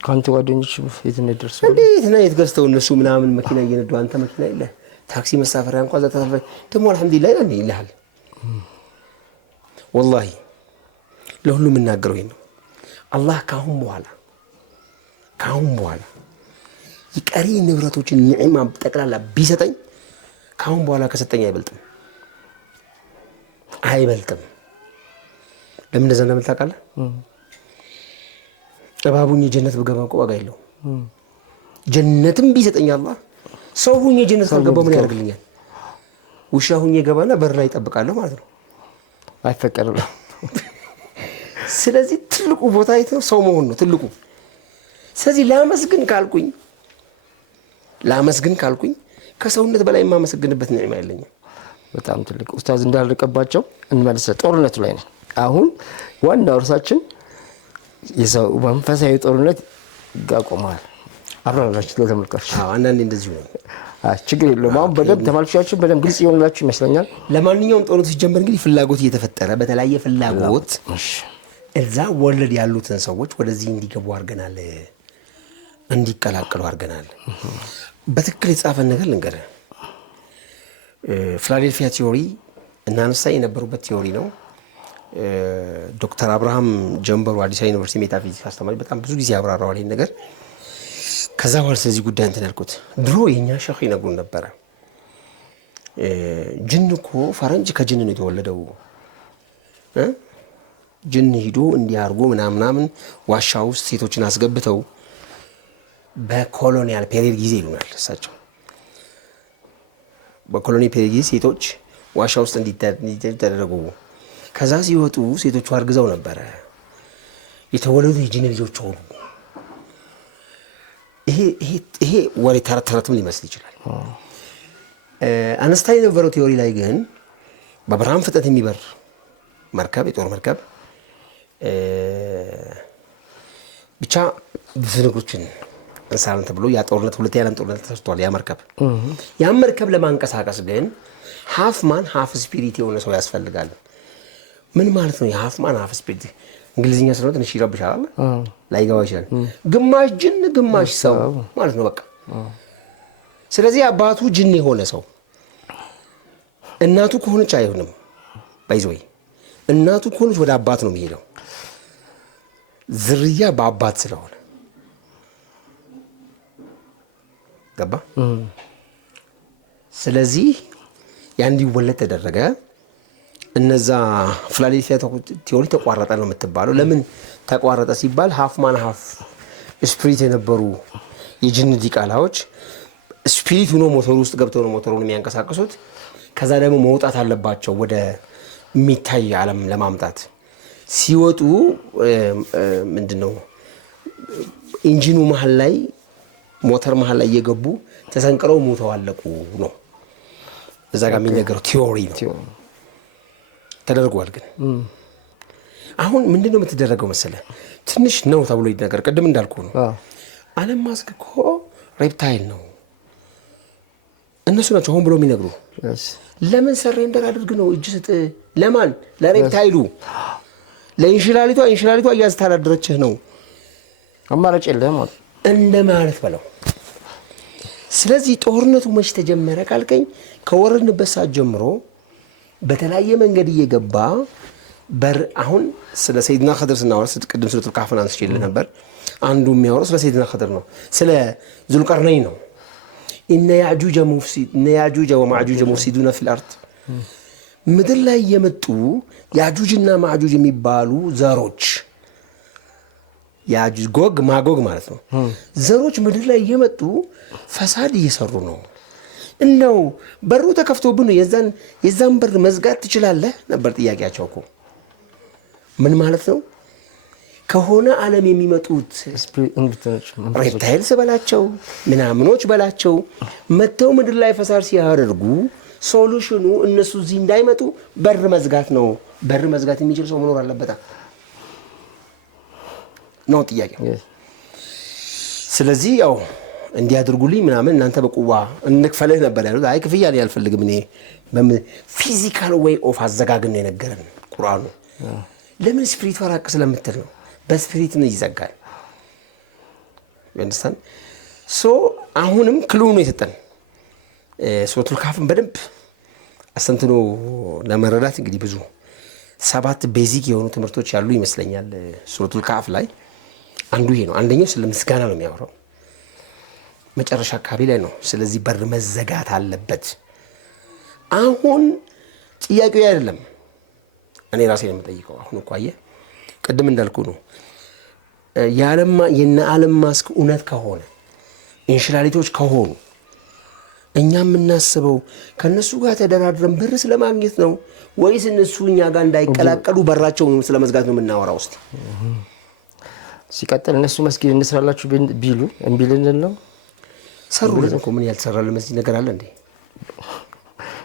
ካንተ ጓደኞች የት ነው ደርሰው እንዴት ነው የትገስተው እነሱ ምናምን መኪና እየነዱ አንተ መኪና የለህ ታክሲ መሳፈሪያ እንኳን ዘተፈረ ደግሞ አልሐምዱሊላህ ይላል። ወላሂ ለሁሉም የምናገረው ይሄን ነው። አላህ ካሁን በኋላ የቀሪ ንብረቶችን ንዕማ ጠቅላላ ቢሰጠኝ ካሁን በኋላ ከሰጠኝ አይበልጥም። ለምን እንደዛ እንደምታውቃለህ? እባቡኝ ጀነት ብገባ እኮ ዋጋ የለውም። ጀነትም ቢሰጠኝ አላህ ሰው ሁኜ ጀነት ካልገባሁ ምን ያደርግልኛል? ውሻ ሁኜ ገባና በር ላይ እጠብቃለሁ ማለት ነው። አይፈቀድም። ስለዚህ ትልቁ ቦታ የት ነው? ሰው መሆን ነው ትልቁ። ስለዚህ ላመስግን ካልኩኝ ከሰውነት በላይ የማመሰግንበት ንዕማ የለኝም። በጣም ትልቅ ኡስታዝ እንዳልረቀባቸው እንመልሰ ጦርነቱ ላይ ነው። አሁን ዋናው እርሳችን የሰው መንፈሳዊ ጦርነት ጋር ቆመዋል። አብራራችሁ ለተመልካቾች። አንዳንዴ እንደዚህ ነው። ችግር የለውም። አሁን በደንብ ተመልካቾቻችን በደንብ ግልጽ ይሆንላችሁ ይመስለኛል። ለማንኛውም ጦርነቱ ሲጀመር እንግዲህ ፍላጎት እየተፈጠረ በተለያየ ፍላጎት እዛ ወለድ ያሉትን ሰዎች ወደዚህ እንዲገቡ አድርገናል፣ እንዲቀላቀሉ አድርገናል። በትክክል የተጻፈን ነገር ልንገርህ። ፊላዴልፊያ ቲዮሪ እናነሳ የነበሩበት ቲዮሪ ነው። ዶክተር አብርሃም ጀንበሩ አዲስ አበባ ዩኒቨርሲቲ ሜታፊዚክስ አስተማሪ በጣም ብዙ ጊዜ ያብራራዋል ይሄን ነገር። ከዛ በኋላ ስለዚህ ጉዳይ እንትን ያልኩት ድሮ የኛ ሸህ ይነግሩን ነበረ። ጅን እኮ ፈረንጅ ከጅን ነው የተወለደው። ጅን ሂዶ እንዲያርጉ ምናምን ዋሻ ውስጥ ሴቶችን አስገብተው በኮሎኒያል ፔሪየድ ጊዜ ይሉናል እሳቸው። በኮሎኒያል ፔሪየድ ጊዜ ሴቶች ዋሻ ውስጥ እንዲተደረጉ ከዛ ሲወጡ ሴቶቹ አርግዘው ነበረ የተወለዱ የጅን ልጆች ሆኑ። ይሄ ወሬ ተረትም ሊመስል ይችላል። አነስታይ የነበረው ቲዮሪ ላይ ግን በብርሃን ፍጥነት የሚበር መርከብ የጦር መርከብ ብቻ ብዙ ነገሮችን እንሳለን ተብሎ ያ ጦርነት ሁለተኛ ዓለም ጦርነት ተሰርቷል። ያ መርከብ ለማንቀሳቀስ ግን ሃፍ ማን ሃፍ ስፒሪት የሆነ ሰው ያስፈልጋል። ምን ማለት ነው? የሃፍ ማን ሃፍ ስፒሪት እንግሊዝኛ ስለሆነ ትንሽ ይረብሻል፣ ላይገባ ይችላል። ግማሽ ጅን ግማሽ ሰው ማለት ነው በቃ። ስለዚህ አባቱ ጅን የሆነ ሰው እናቱ ከሆነች አይሆንም። ባይዘይ እናቱ ከሆነች ወደ አባት ነው የሚሄደው፣ ዝርያ በአባት ስለሆነ ገባ። ስለዚህ ያ እንዲወለድ ተደረገ። እነዛ ፊላዴልፊያ ቲዮሪ ተቋረጠ ነው የምትባለው። ለምን ተቋረጠ ሲባል ሃፍ ማን ሃፍ ስፒሪት የነበሩ የጅን ዲቃላዎች ስፒሪት ሆኖ ሞተሩ ውስጥ ገብተው ነው ሞተሩን የሚያንቀሳቅሱት። ከዛ ደግሞ መውጣት አለባቸው ወደ የሚታይ ዓለም ለማምጣት ሲወጡ ምንድነው ኢንጂኑ መሃል ላይ ሞተር መሃል ላይ እየገቡ ተሰንቅረው ሞተው አለቁ ነው እዛ ጋር የሚነገረው ቲዮሪ ነው። ተደርጓል። ግን አሁን ምንድነው የምትደረገው መሰለህ? ትንሽ ነው ተብሎ ይነገር። ቅድም እንዳልኩ ነው ዓለም ማስክ እኮ ሬፕታይል ነው። እነሱ ናቸው ሆን ብሎ የሚነግሩ። ለምን ሰሬንደር አድርግ ነው እጅ ስጥ። ለማን? ለሬፕታይሉ፣ ለኢንሽላሊቷ። ኢንሽላሊቷ እያስተዳደረችህ ነው። አማራጭ የለም እንደማለት በለው። ስለዚህ ጦርነቱ መች ተጀመረ ካልከኝ ከወረድንበት ሰዓት ጀምሮ በተለያየ መንገድ እየገባ አሁን ስለ ሰይድና ኸድር ስናወራ ቅድም ሱረቱል ካህፍን አንስቼልህ ነበር። አንዱ የሚያወራው ስለ ሰይድና ኸድር ነው፣ ስለ ዙልቀርነይን ነው። እነ ያጁጀ ወማጁጀ ሙፍሲዱነ ፊል አርድ ምድር ላይ የመጡ ያጁጅና ማጁጅ የሚባሉ ዘሮች ያጁጅ ጎግ ማጎግ ማለት ነው። ዘሮች ምድር ላይ የመጡ ፈሳድ እየሰሩ ነው። እንደው በሩ ተከፍቶብን የዛን በር መዝጋት ትችላለህ ነበር ጥያቄያቸው እኮ። ምን ማለት ነው? ከሆነ ዓለም የሚመጡት ሬፕታይልስ በላቸው ምናምኖች በላቸው መተው ምድር ላይ ፈሳድ ሲያደርጉ ሶሉሽኑ እነሱ እዚህ እንዳይመጡ በር መዝጋት ነው። በር መዝጋት የሚችል ሰው መኖር አለበት ነው ጥያቄው። ስለዚህ ያው እንዲያድርጉልኝ ምናምን እናንተ በቁዋ እንክፈልህ ነበር ያሉት። አይ ክፍያ ላይ አልፈልግም እኔ ፊዚካል ዌይ ኦፍ አዘጋግን ነው የነገረን ቁርአኑ። ለምን ስፒሪት ወራቅ ስለምትል ነው። በስፒሪት ነው ይዘጋል። ወንድሳን አሁንም ክሉ ነው የሰጠን ሱረቱል ካህፍን በደንብ አስተንትኖ ለመረዳት እንግዲህ ብዙ 7 ቤዚክ የሆኑ ትምህርቶች ያሉ ይመስለኛል ሱረቱል ካህፍ ላይ። አንዱ ይሄ ነው። አንደኛው ስለ ምስጋና ነው የሚያወራው። መጨረሻ አካባቢ ላይ ነው ስለዚህ በር መዘጋት አለበት። አሁን ጥያቄው አይደለም፣ እኔ ራሴ ነው የምጠይቀው። አሁን እኮ አየህ ቅድም እንዳልኩ ነው የነ ዓለም ማስክ እውነት ከሆነ ኢንሽላሊቶች ከሆኑ እኛ የምናስበው ከነሱ ጋር ተደራድረን ብር ስለማግኘት ነው ወይስ እነሱ እኛ ጋር እንዳይቀላቀሉ በራቸው ስለመዝጋት ነው የምናወራው? እስቲ ሲቀጥል እነሱ መስጊድ እንስራላችሁ ቢሉ እምቢ ልንል ነው? ሰሩልን እኮ ምን ያልተሰራለ መስጊድ ነገር አለ እንዴ?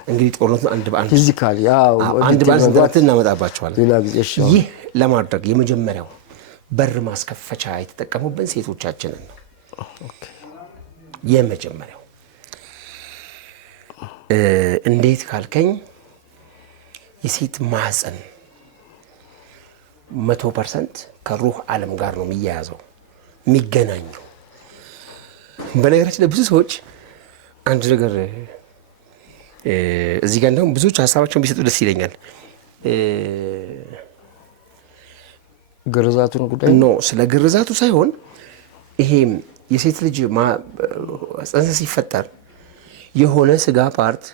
እንግዲህ ጦርነቱ አንድ በአንድ ፊዚካሊ ያው አንድ በአንድ እንደምትን እናመጣባቸዋለን። ሌላ ጊዜ ይህ ለማድረግ የመጀመሪያው በር ማስከፈቻ የተጠቀሙብን ሴቶቻችንን ነው። የመጀመሪያው እንዴት ካልከኝ የሴት ማህፀን 100% ከሩህ ዓለም ጋር ነው የሚያያዘው የሚገናኘው። በነገራችን ላይ ብዙ ሰዎች አንድ ነገር እዚህ ጋር እንደውም ብዙዎች ሀሳባቸውን ቢሰጡ ደስ ይለኛል። ግርዛቱን ጉዳይ ነው ስለ ግርዛቱ ሳይሆን ይሄ የሴት ልጅ ጽንስ ሲፈጠር የሆነ ስጋ ፓርት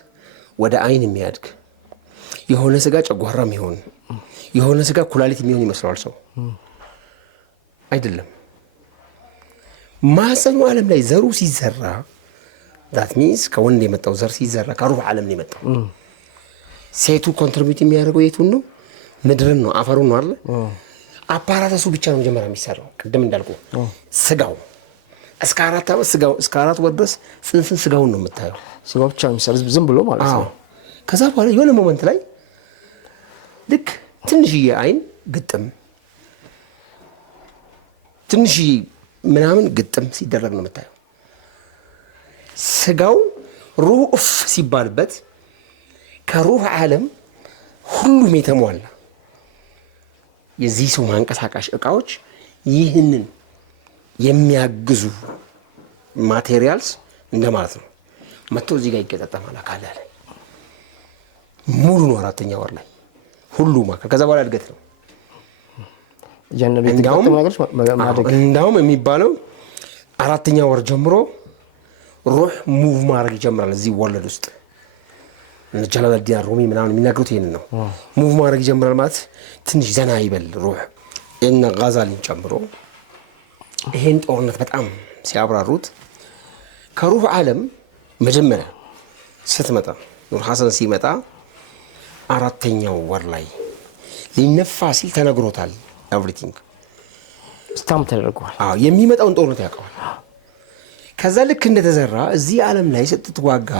ወደ አይን የሚያድግ የሆነ ስጋ ጨጓራ የሚሆን የሆነ ስጋ ኩላሊት የሚሆን ይመስለዋል ሰው። አይደለም። ማህፀኑ ዓለም ላይ ዘሩ ሲዘራ that means ከወንድ የመጣው ዘር ሲዘራ ከሩህ ዓለም ነው የመጣው። ሴቱ ኮንትሪቢዩት የሚያደርገው የቱን ነው? ምድርን ነው፣ አፈሩን ነው አይደል? አፓራተሱ ብቻ ነው መጀመሪያ የሚሰራው። ቅድም እንዳልኩ ስጋው እስከ 4 ዓመት ስጋው እስከ 4 ወር ድረስ ጽንስን ስጋውን ነው የምታየው። ስጋው ብቻ ነው የሚሰራው ዝም ብሎ ማለት ነው። ከዛ በኋላ የሆነ ሞመንት ላይ ልክ ትንሽዬ አይን ግጥም ትንሽዬ ምናምን ግጥም ሲደረግ ነው የምታየው። ስጋው ሩህ እፍ ሲባልበት ከሩህ ዓለም ሁሉም የተሟላ የዚህ ሰው ማንቀሳቃሽ እቃዎች ይህንን የሚያግዙ ማቴሪያልስ እንደማለት ነው መጥቶ እዚህ ጋር ይገጣጠማል። አካል ላይ ሙሉ ነው 4ኛ ወር ላይ ሁሉ ማከ ከዛ በኋላ እድገት ነው። እንዳውም የሚባለው 4ኛ ወር ጀምሮ ሩህ ሙቭ ማድረግ ይጀምራል። እዚህ ወለድ ውስጥ እነ ጀላሉዲን ሩሚ ምናምን የሚናገሩት ይሄንን ነው። ሙቭ ማድረግ ይጀምራል ማለት ትንሽ ዘና ይበል ሩህ። እነ ጋዛሊን ጨምሮ ይሄን ጦርነት በጣም ሲያብራሩት ከሩህ ዓለም መጀመሪያ ስትመጣ ኑር ሐሰን ሲመጣ 4ኛው ወር ላይ ሊነፋ ሲል ተነግሮታል። ኤቭሪቲንግ ስታም ተደርጓል። የሚመጣውን ጦርነት ያውቀዋል። ከዛ ልክ እንደተዘራ እዚህ ዓለም ላይ ስትዋጋ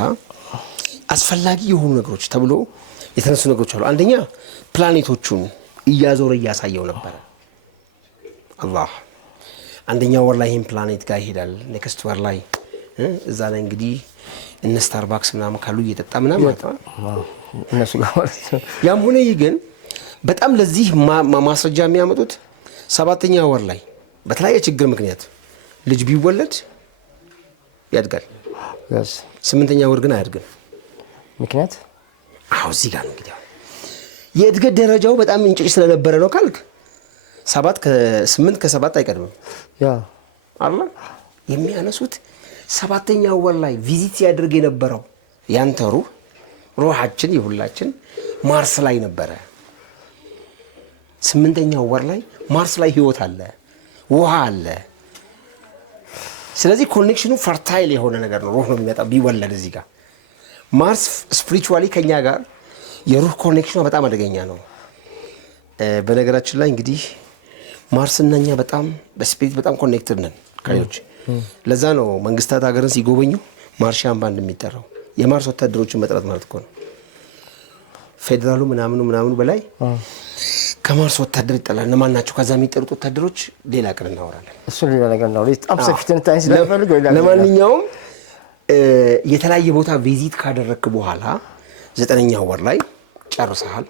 አስፈላጊ የሆኑ ነገሮች ተብሎ የተነሱ ነገሮች አሉ። አንደኛ ፕላኔቶቹን እያዞረ እያሳየው ነበር አላህ። 1ኛው ወር ላይ ይሄን ፕላኔት ጋር ይሄዳል። ኔክስት ወር ላይ እዛ ላይ እንግዲህ እነ ስታርባክስ ምናምን ካሉ እየጠጣ ምናምን ማለት እነሱ ጋር ማለት ነው። ያም ሆነ ይህ ግን በጣም ለዚህ ማስረጃ የሚያመጡት 7ኛ ወር ላይ በተለያየ ችግር ምክንያት ልጅ ቢወለድ ያድጋል። 8ኛ ወር ግን አያድግም። ምክንያት እዚህ ጋር ነው እንግዲህ የእድገት ደረጃው በጣም እንጭጭ ስለነበረ ነው ካልክ 8 ከ7 አይቀድምም አላ የሚያነሱት 7ኛው ወር ላይ ቪዚት ያድርግ የነበረው ያንተ ሩሃችን የሁላችን ማርስ ላይ ነበረ። 8ኛው ወር ላይ ማርስ ላይ ህይወት አለ፣ ውሃ አለ። ስለዚህ ኮኔክሽኑ ፈርታይል የሆነ ነገር ነው። ሩህ ነው የሚመጣው ቢወለድ እዚህ ጋር ማርስ ስፒሪቹዋሊ ከኛ ጋር የሩህ ኮኔክሽኑ በጣም አደገኛ ነው። በነገራችን ላይ እንግዲህ ማርስና እኛ በጣም በስፒሪት በጣም ኮኔክትድ ነን ከሌሎች። ለዛ ነው መንግስታት ሀገርን ሲጎበኙ ማርሻን ባንድ የሚጠራው። የማርስ ወታደሮችን መጥራት ማለት እኮ ነው። ፌደራሉ ምናምኑ በላይ ከማርስ ወታደር ይጠላል። እነማን ናቸው ከዛ የሚጠሩት ወታደሮች? ሌላ ቀን እናወራለን። እሱ ሌላ ነገር ነው። በጣም ሰፊ ትንታኔ ስለፈልግ ለማንኛውም የተለያየ ቦታ ቪዚት ካደረክ በኋላ 9ኛው ወር ላይ ጨርሰሃል።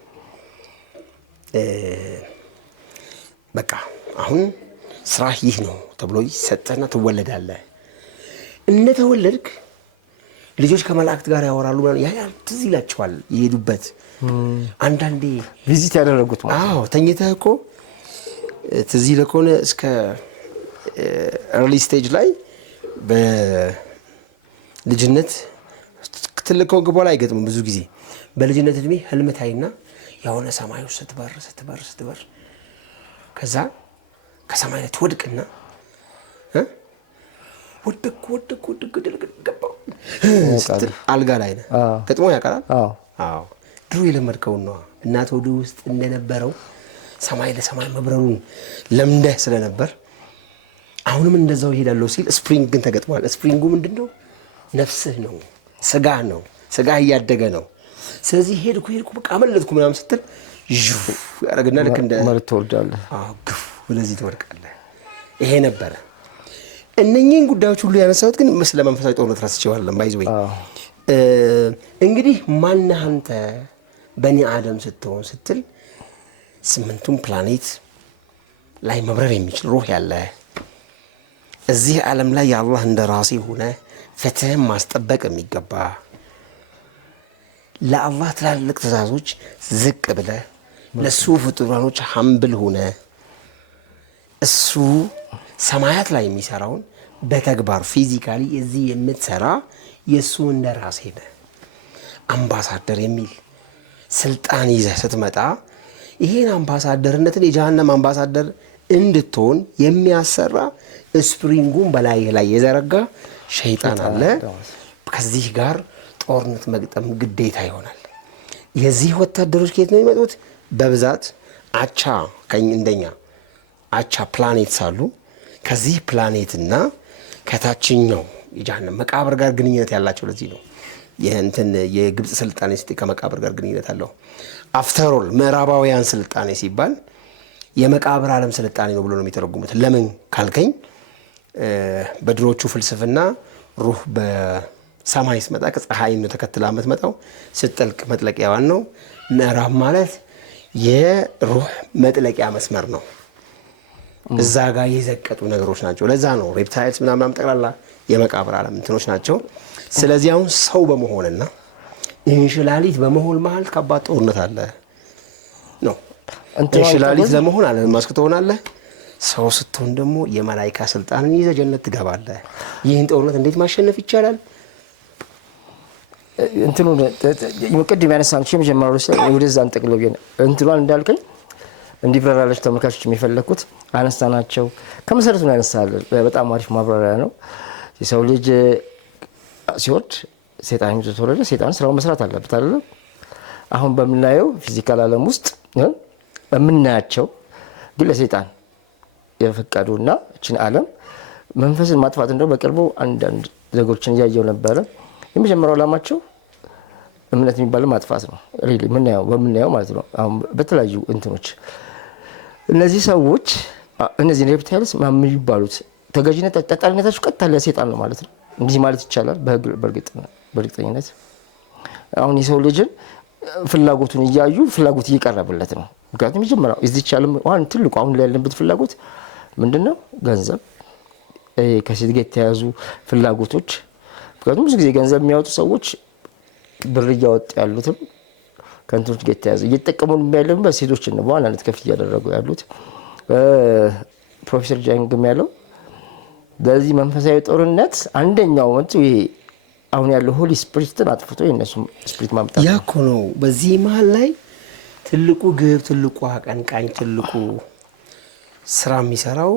በቃ አሁን ስራ ይህ ነው ተብሎ ይሰጠና ትወለዳለህ። እንደተወለድክ ልጆች ከመላእክት ጋር ያወራሉ ማለት ያ ትዝ ይላቸዋል የሄዱበት አንዳንዴ ቪዚት ያደረጉት ማለት ተኝተህ እኮ ትዝ ይልህ ከሆነ እስከ ኤርሊ ስቴጅ ላይ በልጅነት ትልቅ ከሆንክ በኋላ አይገጥምም። ብዙ ጊዜ በልጅነት እድሜ ህልም ታይና የሆነ ሰማዩ ስትበር ከዛ ከሰማይ ላይ ትወድቅና ወድቅ ገባው ስትል አልጋ ላይ ነህ። ገጥሞ ያውቃል? አዎ ድሮ የለመድከውን ነው። እናት ወደ ውስጥ እንደነበረው ሰማይ ለሰማይ መብረሩን ለምደህ ስለነበር አሁንም እንደዛው ይሄዳለሁ ሲል ስፕሪንግ ግን ተገጥሟል። ስፕሪንጉ ምንድነው? ነፍስህ ነው፣ ስጋህ ነው። ስጋህ እያደገ ነው። ስለዚህ ሄድኩ በቃ አመለጥኩ ምናምን ስትል ያረግና ልክ እንደ ማለት ትወልዳለህ። ግፍ ወደዚህ ትወድቃለህ። ይሄ ነበረ። እነኚህን ጉዳዮች ሁሉ ያነሳሁት ግን ስለ መንፈሳዊ ጦርነት ራስቸዋለሁ ባይዘው እንግዲህ ማነህ አንተ በኒ አደም ስትሆን ስትል 8ቱም ፕላኔት ላይ መብረር የሚችል ሩህ ያለ እዚህ ዓለም ላይ የአላህ እንደራሴ ሆነ ፍትህን ማስጠበቅ የሚገባ ለአላህ ትላልቅ ትእዛዞች ዝቅ ብለህ ለሱ ፍጡራኖች ሀምብል ሆነ እሱ ሰማያት ላይ የሚሰራውን በተግባር ፊዚካሊ እዚህ የምትሰራ የሱ እንደራሴ ነህ። አምባሳደር የሚል ስልጣን ይዘህ ስትመጣ ይሄን አምባሳደርነትን የጀሃነም አምባሳደር እንድትሆን የሚያሰራ ስፕሪንጉን በላይ ላይ የዘረጋ ሸይጣን አለ። ከዚህ ጋር ጦርነት መግጠም ግዴታ ይሆናል። የዚህ ወታደሮች ከየት ነው የሚመጡት? በብዛት አቻ እንደኛ አቻ ፕላኔት ሳሉ ከዚህ ፕላኔትና ከታችኛው የጀሃነም መቃብር ጋር ግንኙነት ያላቸው ለዚህ ነው የግብጽ ስልጣኔ ከመቃብር ጋር ግንኙነት አለው። አፍተሮል ምዕራባውያን ስልጣኔ ሲባል የመቃብር ዓለም ስልጣኔ ነው ብሎ ነው የሚተረጉሙት። ለምን ካልከኝ በድሮቹ ፍልስፍና ሩህ በሰማይ ስትመጣ ከፀሐይ ነው ተከትላ የምትመጣው። ስትጠልቅ መጥለቂያዋን ነው። ምዕራብ ማለት የሩህ መጥለቂያ መስመር ነው። እዛ ጋር የዘቀጡ ነገሮች ናቸው። ለዛ ነው ሬፕታይልስ ምናምን ጠቅላላ የመቃብር ዓለም እንትኖች ናቸው። ስለዚህ አሁን ሰው በመሆንና እንሽላሊት በመሆን መሀል ከባድ ጦርነት አለ ነው። እንሽላሊት ለመሆን አለ ማስክ ትሆናለህ። ሰው ስትሆን ደግሞ የመላእክት ስልጣንን ይዘህ ጀነት ትገባለህ። ይህን ጦርነት እንዴት ማሸነፍ ይቻላል? እንትኑ ቅድም ያነሳንሽ የመጀመሪያው ወደዛ እንጠቅለው እንትኗን እንዳልከኝ እንዲብራራለች ተመልካቾች የሚፈለኩት አነሳናቸው። ከመሰረቱ ነው ያነሳለን። በጣም አሪፍ ማብራሪያ ነው። የሰው ልጅ ሲወርድ ሰይጣን ይዞ ተወለደ። ሰይጣን ስራውን መስራት አለበት አይደል? አሁን በምናየው ፊዚካል ዓለም ውስጥ በምናያቸው ግን ለሰይጣን የፈቀዱና እችን ዓለም መንፈስን ማጥፋት እንደው በቅርቡ አንዳንድ ነገሮችን እያየው ነበረ። የመጀመሪያው ዓላማቸው እምነት የሚባለው ማጥፋት ነው። ሪሊ በምናየው ማለት ነው። አሁን በተለያዩ እንትኖች እነዚህ ሰዎች እነዚህ ሬፕታይልስ የሚባሉት ተገዥነት ተጠጣሪነታቸው ቀጥታ ለሰይጣን ነው ማለት ነው። እንዲህ ማለት ይቻላል በእርግጠኝነት። አሁን የሰው ልጅን ፍላጎቱን እያዩ ፍላጎት እየቀረበለት ነው። ምክንያቱም መጀመሪያው እዚች ዓለም ትልቁ አሁን ላይ ያለበት ፍላጎት ምንድነው ገንዘብ፣ ከሴት ጋር የተያያዙ ፍላጎቶች። ምክንያቱም ብዙ ጊዜ ገንዘብ የሚያወጡ ሰዎች ብር እያወጡ ያሉትም ከእንትኖች ጋር የተያያዙ እየተጠቀሙ ያለው በሴቶች ነው በዋናነት ከፍ እያደረጉ ያሉት። ፕሮፌሰር ጃንግም ያለው በዚህ መንፈሳዊ ጦርነት አንደኛው ወንቱ ይሄ አሁን ያለው ሆሊ ስፒሪትን አጥፍቶ የነሱ ስፒሪት ማምጣት ያ እኮ ነው። በዚህ መሀል ላይ ትልቁ ግብ፣ ትልቁ አቀንቃኝ፣ ትልቁ ስራ የሚሰራው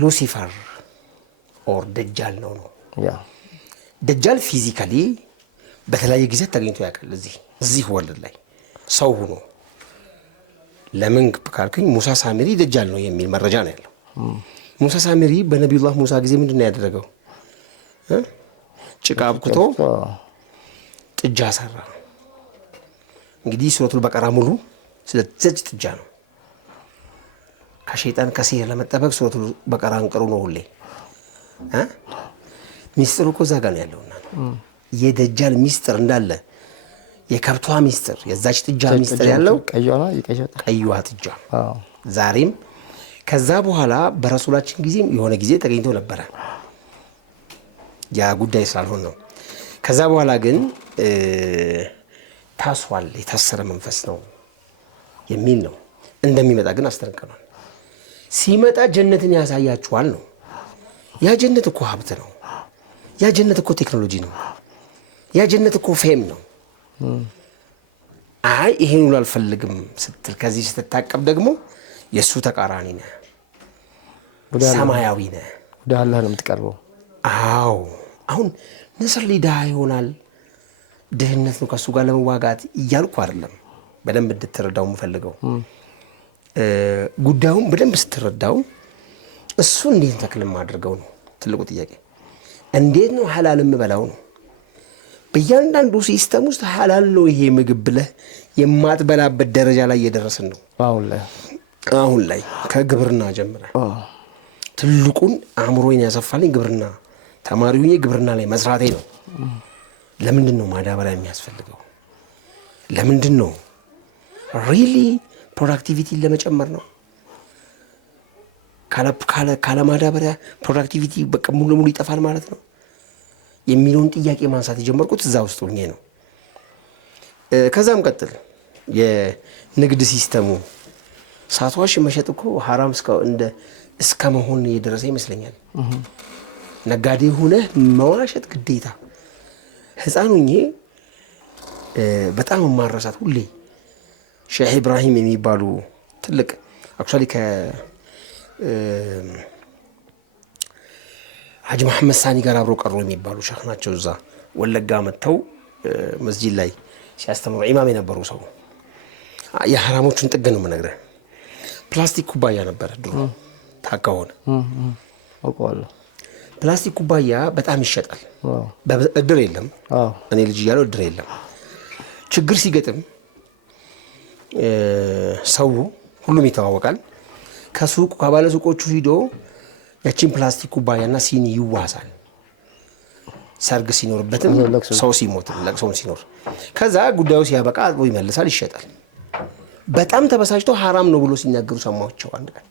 ሉሲፈር ኦር ደጃል ነው። ያ ደጃል ፊዚካሊ በተለያየ ጊዜ ተገኝቶ ያውቃል። እዚህ ወለድ ላይ ሰው ሆኖ ለምን ካልከኝ ሙሳ ሳሚሪ ደጃል ነው የሚል መረጃ ነው ያለው። ሙሳ ሳሚሪ በነቢዩላህ ሙሳ ጊዜ ምንድነው ያደረገው? ጭቃ አብኩቶ ጥጃ ሰራ። እንግዲህ ሱረቱል በቀራ ሙሉ ስለዚህ ጥጃ ነው። ከሸይጣን ከሲህር ለመጠበቅ ሱረቱል በቀራ አንቀሩ ነው ሁሌ። ሚስጥሩ እኮ እዛ ጋር ነው ያለውና የደጃል ሚስጥር እንዳለ የከብቷ ሚስጥር የዛች ጥጃ ሚስጥር ያለው ቀይዋ ጥጃ ዛሬም ከዛ በኋላ በረሱላችን ጊዜ የሆነ ጊዜ ተገኝቶ ነበረ። ያ ጉዳይ ስላልሆነ ነው። ከዛ በኋላ ግን ታስሯል፣ የታሰረ መንፈስ ነው የሚል ነው። እንደሚመጣ ግን አስጠንቅቀናል። ሲመጣ ጀነትን ያሳያችኋል ነው። ያ ጀነት እኮ ሀብት ነው። ያ ጀነት እኮ ቴክኖሎጂ ነው። ያ ጀነት እኮ ፌም ነው። አይ ይሄን ሁሉ አልፈልግም ስትል ከዚህ ስትታቀብ ደግሞ የሱ ተቃራኒ ነህ፣ ሰማያዊ ነህ፣ ወደ አላህ ነው የምትቀርበው። አዎ አሁን ንስር ሊዳ ይሆናል ድህነት ነው ከሱ ጋር ለመዋጋት እያልኩ አይደለም። በደንብ እንድትረዳው የምፈልገው ጉዳዩን በደንብ ስትረዳው እሱ እንዴት ተክልም አድርገው ነው ትልቁ ጥያቄ። እንዴት ነው ሐላል የምበላው ነው። በእያንዳንዱ ሲስተም ውስጥ ሐላል ነው ይሄ ምግብ ብለህ የማትበላበት ደረጃ ላይ እየደረስን ነው አሁን ላይ ከግብርና ጀምረ ትልቁን አእምሮዬን ያሰፋልኝ ግብርና ተማሪው ግብርና ላይ መስራቴ ነው። ለምንድን ነው ማዳበሪያ የሚያስፈልገው? ለምንድን ነው ሪሊ ፕሮዳክቲቪቲን ለመጨመር ነው። ካለ ማዳበሪያ ፕሮዳክቲቪቲ በቃ ሙሉ ለሙሉ ይጠፋል ማለት ነው የሚለውን ጥያቄ ማንሳት የጀመርኩት እዛ ውስጥ ሆኜ ነው። ከዛም ቀጥል የንግድ ሲስተሙ ሳትዋሽ መሸጥ እኮ ሐራም እስከ መሆን የደረሰ ይመስለኛል። ነጋዴ ሆነህ መዋሸት ግዴታ። ህፃኑኜ በጣም ማረሳት ሁሌ ሼህ ኢብራሂም የሚባሉ ትልቅ አክቹአሊ ሀጂ መሐመድ ሳኒ ጋር አብሮ ቀሩ የሚባሉ ሼህ ናቸው። እዛ ወለጋ መጥተው መስጂድ ላይ ሲያስተምሩ ኢማም የነበሩ ሰው። የሐራሞቹን ጥግ ነው የምነግርህ። ፕላስቲክ ኩባያ ነበር ድሮ ታካሆነ አውቀዋለሁ። ፕላስቲክ ኩባያ በጣም ይሸጣል። እድር የለም። እኔ ልጅ እያለሁ እድር የለም። ችግር ሲገጥም ሰው ሁሉም ይተዋወቃል። ከሱቁ ከባለ ሱቆቹ ሂዶ ያቺን ፕላስቲክ ኩባያና ሲኒ ይዋሳል። ሰርግ ሲኖርበትም ሰው ሲሞት ለቅሶም ሲኖር ከዛ ጉዳዩ ሲያበቃ አጥቦ ይመልሳል፣ ይሸጣል። በጣም ተበሳጭቶ ሐራም ነው ብሎ ሲናገሩ ሰማቸው አንድ ቀን።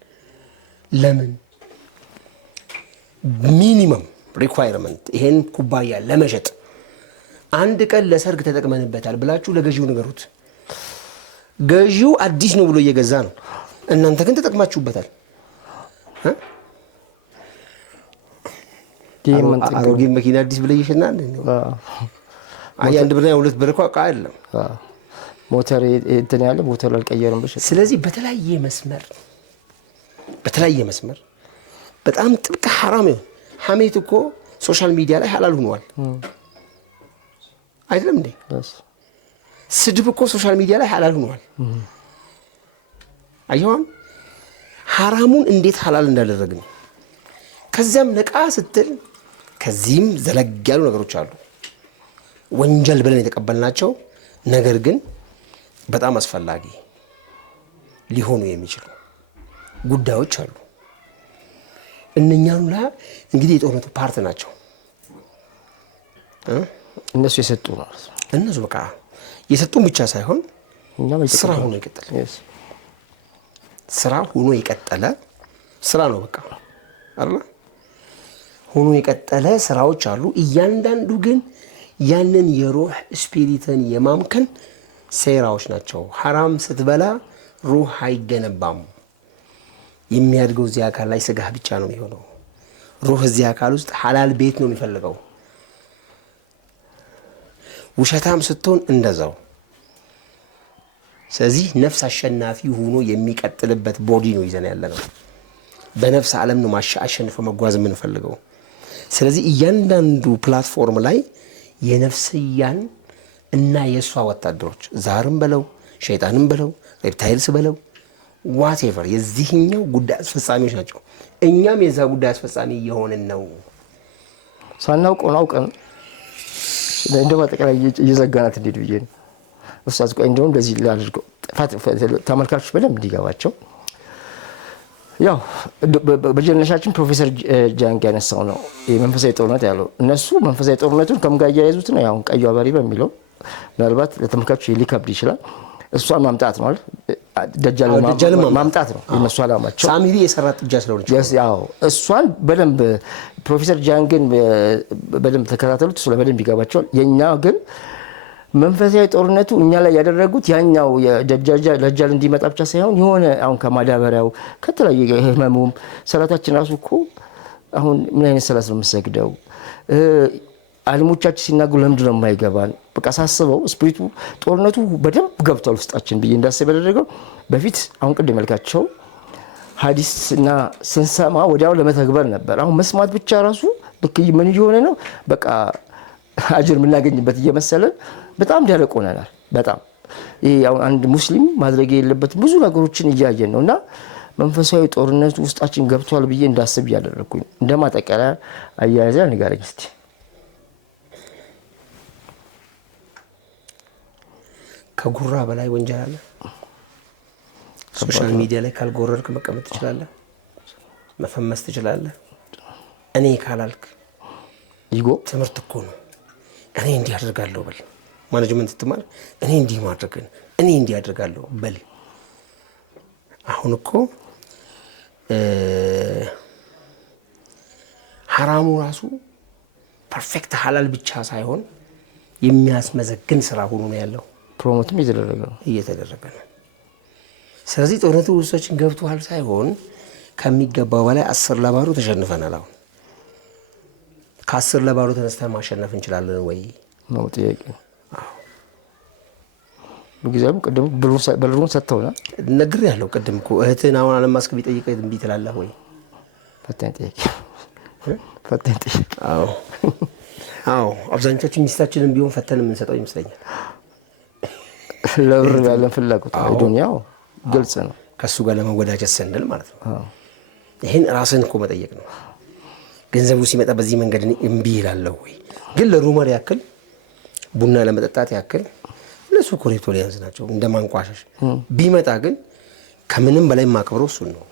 ለምን ሚኒመም ሪኳየርመንት ይሄን ኩባያ ለመሸጥ አንድ ቀን ለሰርግ ተጠቅመንበታል ብላችሁ ለገዢው ንገሩት። ገዢው አዲስ ነው ብሎ እየገዛ ነው፣ እናንተ ግን ተጠቅማችሁበታል። አሮጌ መኪና አዲስ ብለህ እየሸናል። አንድ ብር ሁለት ብር እኮ ዕቃ አይደለም። ሞተር እንትን ያለ ሞተር አልቀየረም ብለሽ። ስለዚህ በተለያየ መስመር በጣም ጥብቅ ሐራም ነው። ሐሜት እኮ ሶሻል ሚዲያ ላይ ሐላል ሆኗል አይደለም እንዴ? ስድብ እኮ ሶሻል ሚዲያ ላይ ሐላል ሆኗል። አየዋም ሐራሙን እንዴት ሐላል እንዳደረግን። ከዚያም ነቃ ስትል ከዚህም ዘለግ ያሉ ነገሮች አሉ ወንጀል ብለን የተቀበልናቸው ነገር ግን በጣም አስፈላጊ ሊሆኑ የሚችሉ ጉዳዮች አሉ። እነኛኑ እንግዲህ የጦርነቱ ፓርት ናቸው። እነሱ የሰጡ ማለት ነው። እነሱ በቃ የሰጡን ብቻ ሳይሆን ስራ ሆኖ የቀጠለ ስራ ነው በቃ አይደል? ሆኖ የቀጠለ ስራዎች አሉ። እያንዳንዱ ግን ያንን የሩህ ስፒሪትን የማምከን ሴራዎች ናቸው። ሐራም ስትበላ ሩህ አይገነባም። የሚያድገው እዚህ አካል ላይ ስጋህ ብቻ ነው የሚሆነው። ሩህ እዚህ አካል ውስጥ ሐላል ቤት ነው የሚፈልገው። ውሸታም ስትሆን እንደዛው። ስለዚህ ነፍስ አሸናፊ ሆኖ የሚቀጥልበት ቦዲ ነው ይዘን ያለ ነው። በነፍስ ዓለም ነው አሸንፈው መጓዝ የምንፈልገው። ስለዚህ እያንዳንዱ ፕላትፎርም ላይ የነፍስያን እና የእሷ ወታደሮች ዛርም በለው ሸይጣንም በለው ሬፕታይልስ በለው ዋቴቨር የዚህኛው ጉዳይ አስፈጻሚዎች ናቸው። እኛም የዛ ጉዳይ አስፈጻሚ እየሆንን ነው። ሳናውቀው አውቀን እንደው በጠቅላይ እየዘጋናት እንዴት ብዬ ነው ኡስታዝ። ቆይ እንደውም እንደዚህ ላድርገው ተመልካቾች በደንብ እንዲገባቸው። ያው በጀነሻችን ፕሮፌሰር ጃንግ ያነሳው ነው የመንፈሳዊ ጦርነት ያለው። እነሱ መንፈሳዊ ጦርነቱን ከምጋ ያያይዙት ነው። ያው ቀዩ አባሪ በሚለው ምናልባት ለተመልካቾች ሊከብድ ይችላል። እሷን ማምጣት ነው አይደል? ደጃል ማምጣት ነው የነሱ አላማቸው። ሳሚሪ የሰራት ጥጃ ስለሆነች ያው እሷን በደንብ ፕሮፌሰር ጃንግን በደንብ ተከታተሉት። እሱ በደንብ ይገባቸዋል። የኛ ግን መንፈሳዊ ጦርነቱ እኛ ላይ ያደረጉት ያኛው ደጃል እንዲመጣ ብቻ ሳይሆን የሆነ አሁን ከማዳበሪያው ከተለያየ ህመሙም ሰላታችን ራሱ እኮ አሁን ምን አይነት ሰላት ነው የምንሰግደው? አልሞቻችን ሲናገሩ ለምንድን ነው የማይገባን? በቃ ሳስበው ስፒሪቱ ጦርነቱ በደንብ ገብቷል ውስጣችን ብዬ እንዳስብ ያደረገው በፊት አሁን ቅድም መልካቸው ሐዲስና ስንሰማ ወዲያው ለመተግበር ነበር። አሁን መስማት ብቻ ራሱ ልክ ምን እየሆነ ነው በቃ አጅር የምናገኝበት እየመሰለን በጣም ደረቅ ሆነናል። በጣም ይሄ አሁን አንድ ሙስሊም ማድረግ የለበት ብዙ ነገሮችን እያየን ነውና መንፈሳዊ ጦርነቱ ውስጣችን ገብቷል ብዬ እንዳስብ ያደረኩኝ እንደማጠቃለያ አያያዛ ንገረኝ እስቲ። ከጉራ በላይ ወንጀል አለ? ሶሻል ሚዲያ ላይ ካልጎረርክ መቀመጥ ትችላለህ፣ መፈመስ ትችላለህ። እኔ ካላልክ ይጎ ትምህርት እኮ ነው። እኔ እንዲህ አደርጋለሁ በል። ማኔጅመንት ትማር፣ እኔ እንዲህ ማድረግን እኔ እንዲህ አደርጋለሁ በል። አሁን እኮ ሐራሙ ራሱ ፐርፌክት ሐላል ብቻ ሳይሆን የሚያስመዘግን ስራ ሆኖ ነው ያለው። ፕሮሞትም እየተደረገ ነው። ስለዚህ ጦርነቱ ውስጣችን ገብቷል ሳይሆን ከሚገባው በላይ 10 ለባዶ ተሸንፈናል። አሁን ከ10 ለባዶ ተነስተን ማሸነፍ እንችላለን ወይ ነው ጥያቄ። በጊዜው ቅድም ብሩን ሰጥተውናል ነግሬያለሁ። ቅድም እኮ እህትን አሁን አለማስክ ቢጠይቀኝ እምቢ ትላለህ ወይ? ፈታኝ ጥያቄ። አዎ አብዛኞቻችን ሚስታችንን ቢሆን ፈተን የምንሰጠው ይመስለኛል። ለብር ያለን ፍላጎት ዱንያው ግልጽ ነው። ከሱ ጋር ለመወዳጀት ስንል ማለት ነው። ይሄን ራስን እኮ መጠየቅ ነው። ገንዘቡ ሲመጣ በዚህ መንገድ እምቢ ይላለሁ ወይ? ግን ለሩመር ያክል ቡና ለመጠጣት ያክል እነሱ ኮሬክቶሪያንስ ናቸው እንደ ማንቋሸሽ ቢመጣ ግን ከምንም በላይ ማክብረው እሱን ነው።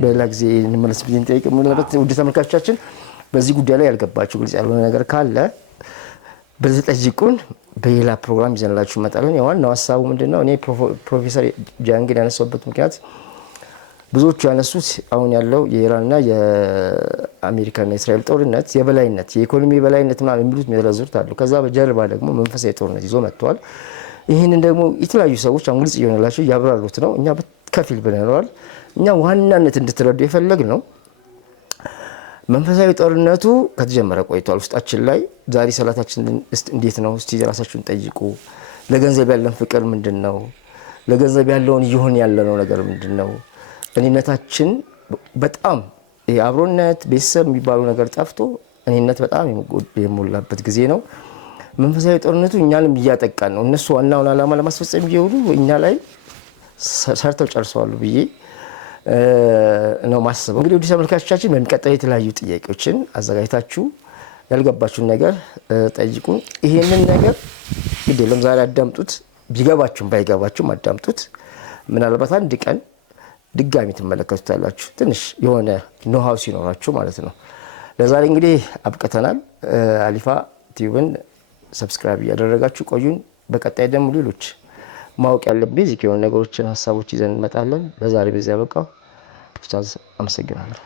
በሌላ ጊዜ እንመለስ ብዬ እንጠይቅ። ምናልባት ውድ ተመልካቾቻችን በዚህ ጉዳይ ላይ ያልገባችሁ ግልጽ ያልሆነ ነገር ካለ በዚህ ጠይቁን። በሌላ ፕሮግራም ይዘንላችሁ እንመጣለን። የዋናው ሀሳቡ ምንድነው? እኔ ፕሮፌሰር ጃንግን ያነሳውበት ምክንያት ብዙዎቹ ያነሱት አሁን ያለው የኢራንና የአሜሪካና የእስራኤል ጦርነት የበላይነት የኢኮኖሚ የበላይነት ምናምን የሚሉት የሚዘረዝሩት አሉ። ከዛ በጀርባ ደግሞ መንፈሳዊ ጦርነት ይዞ መጥተዋል። ይህንን ደግሞ የተለያዩ ሰዎች አሁን ግልጽ እየሆነላቸው እያብራሩት ነው። እኛ በከፊል ብለነዋል። እኛ ዋናነት እንድትረዱ የፈለግ ነው መንፈሳዊ ጦርነቱ ከተጀመረ ቆይቷል ውስጣችን ላይ። ዛሬ ሰላታችን እንዴት ነው? እስቲ ራሳችሁን ጠይቁ። ለገንዘብ ያለን ፍቅር ምንድነው? ለገንዘብ ያለውን እየሆነ ያለነው ነገር ምንድነው? እኔነታችን በጣም የአብሮነት ቤተሰብ የሚባለው ነገር ጠፍቶ እኔነት በጣም የሞላበት ጊዜ ነው። መንፈሳዊ ጦርነቱ እኛንም እያጠቃን ነው። እነሱ ዋናውን ዓላማ ለማስፈጸም እየሆኑ እኛ ላይ ሰርተው ጨርሰዋል ብዬ ነው ማስበው። እንግዲህ ውድ ተመልካቾቻችን በሚቀጥለው የተለያዩ ጥያቄዎችን አዘጋጅታችሁ ያልገባችሁን ነገር ጠይቁን። ይሄንን ነገር እንግዲህ ለምሳሌ አዳምጡት፣ ቢገባችሁም ባይገባችሁም አዳምጡት። ምናልባት አንድ ቀን ድጋሚ ትመለከቱታላችሁ፣ ትንሽ የሆነ ኖሃው ሲኖራችሁ ማለት ነው። ለዛሬ እንግዲህ አብቅተናል። አሊፋ ቲዩብን ሰብስክራይብ እያደረጋችሁ ቆዩን። በቀጣይ ደግሞ ሌሎች ማወቅ ያለብን ቤዚክ የሆኑ ነገሮችን ሀሳቦች ይዘን እንመጣለን። ለዛሬ በዚያ በቃ ኡስታዝ አመሰግናለሁ።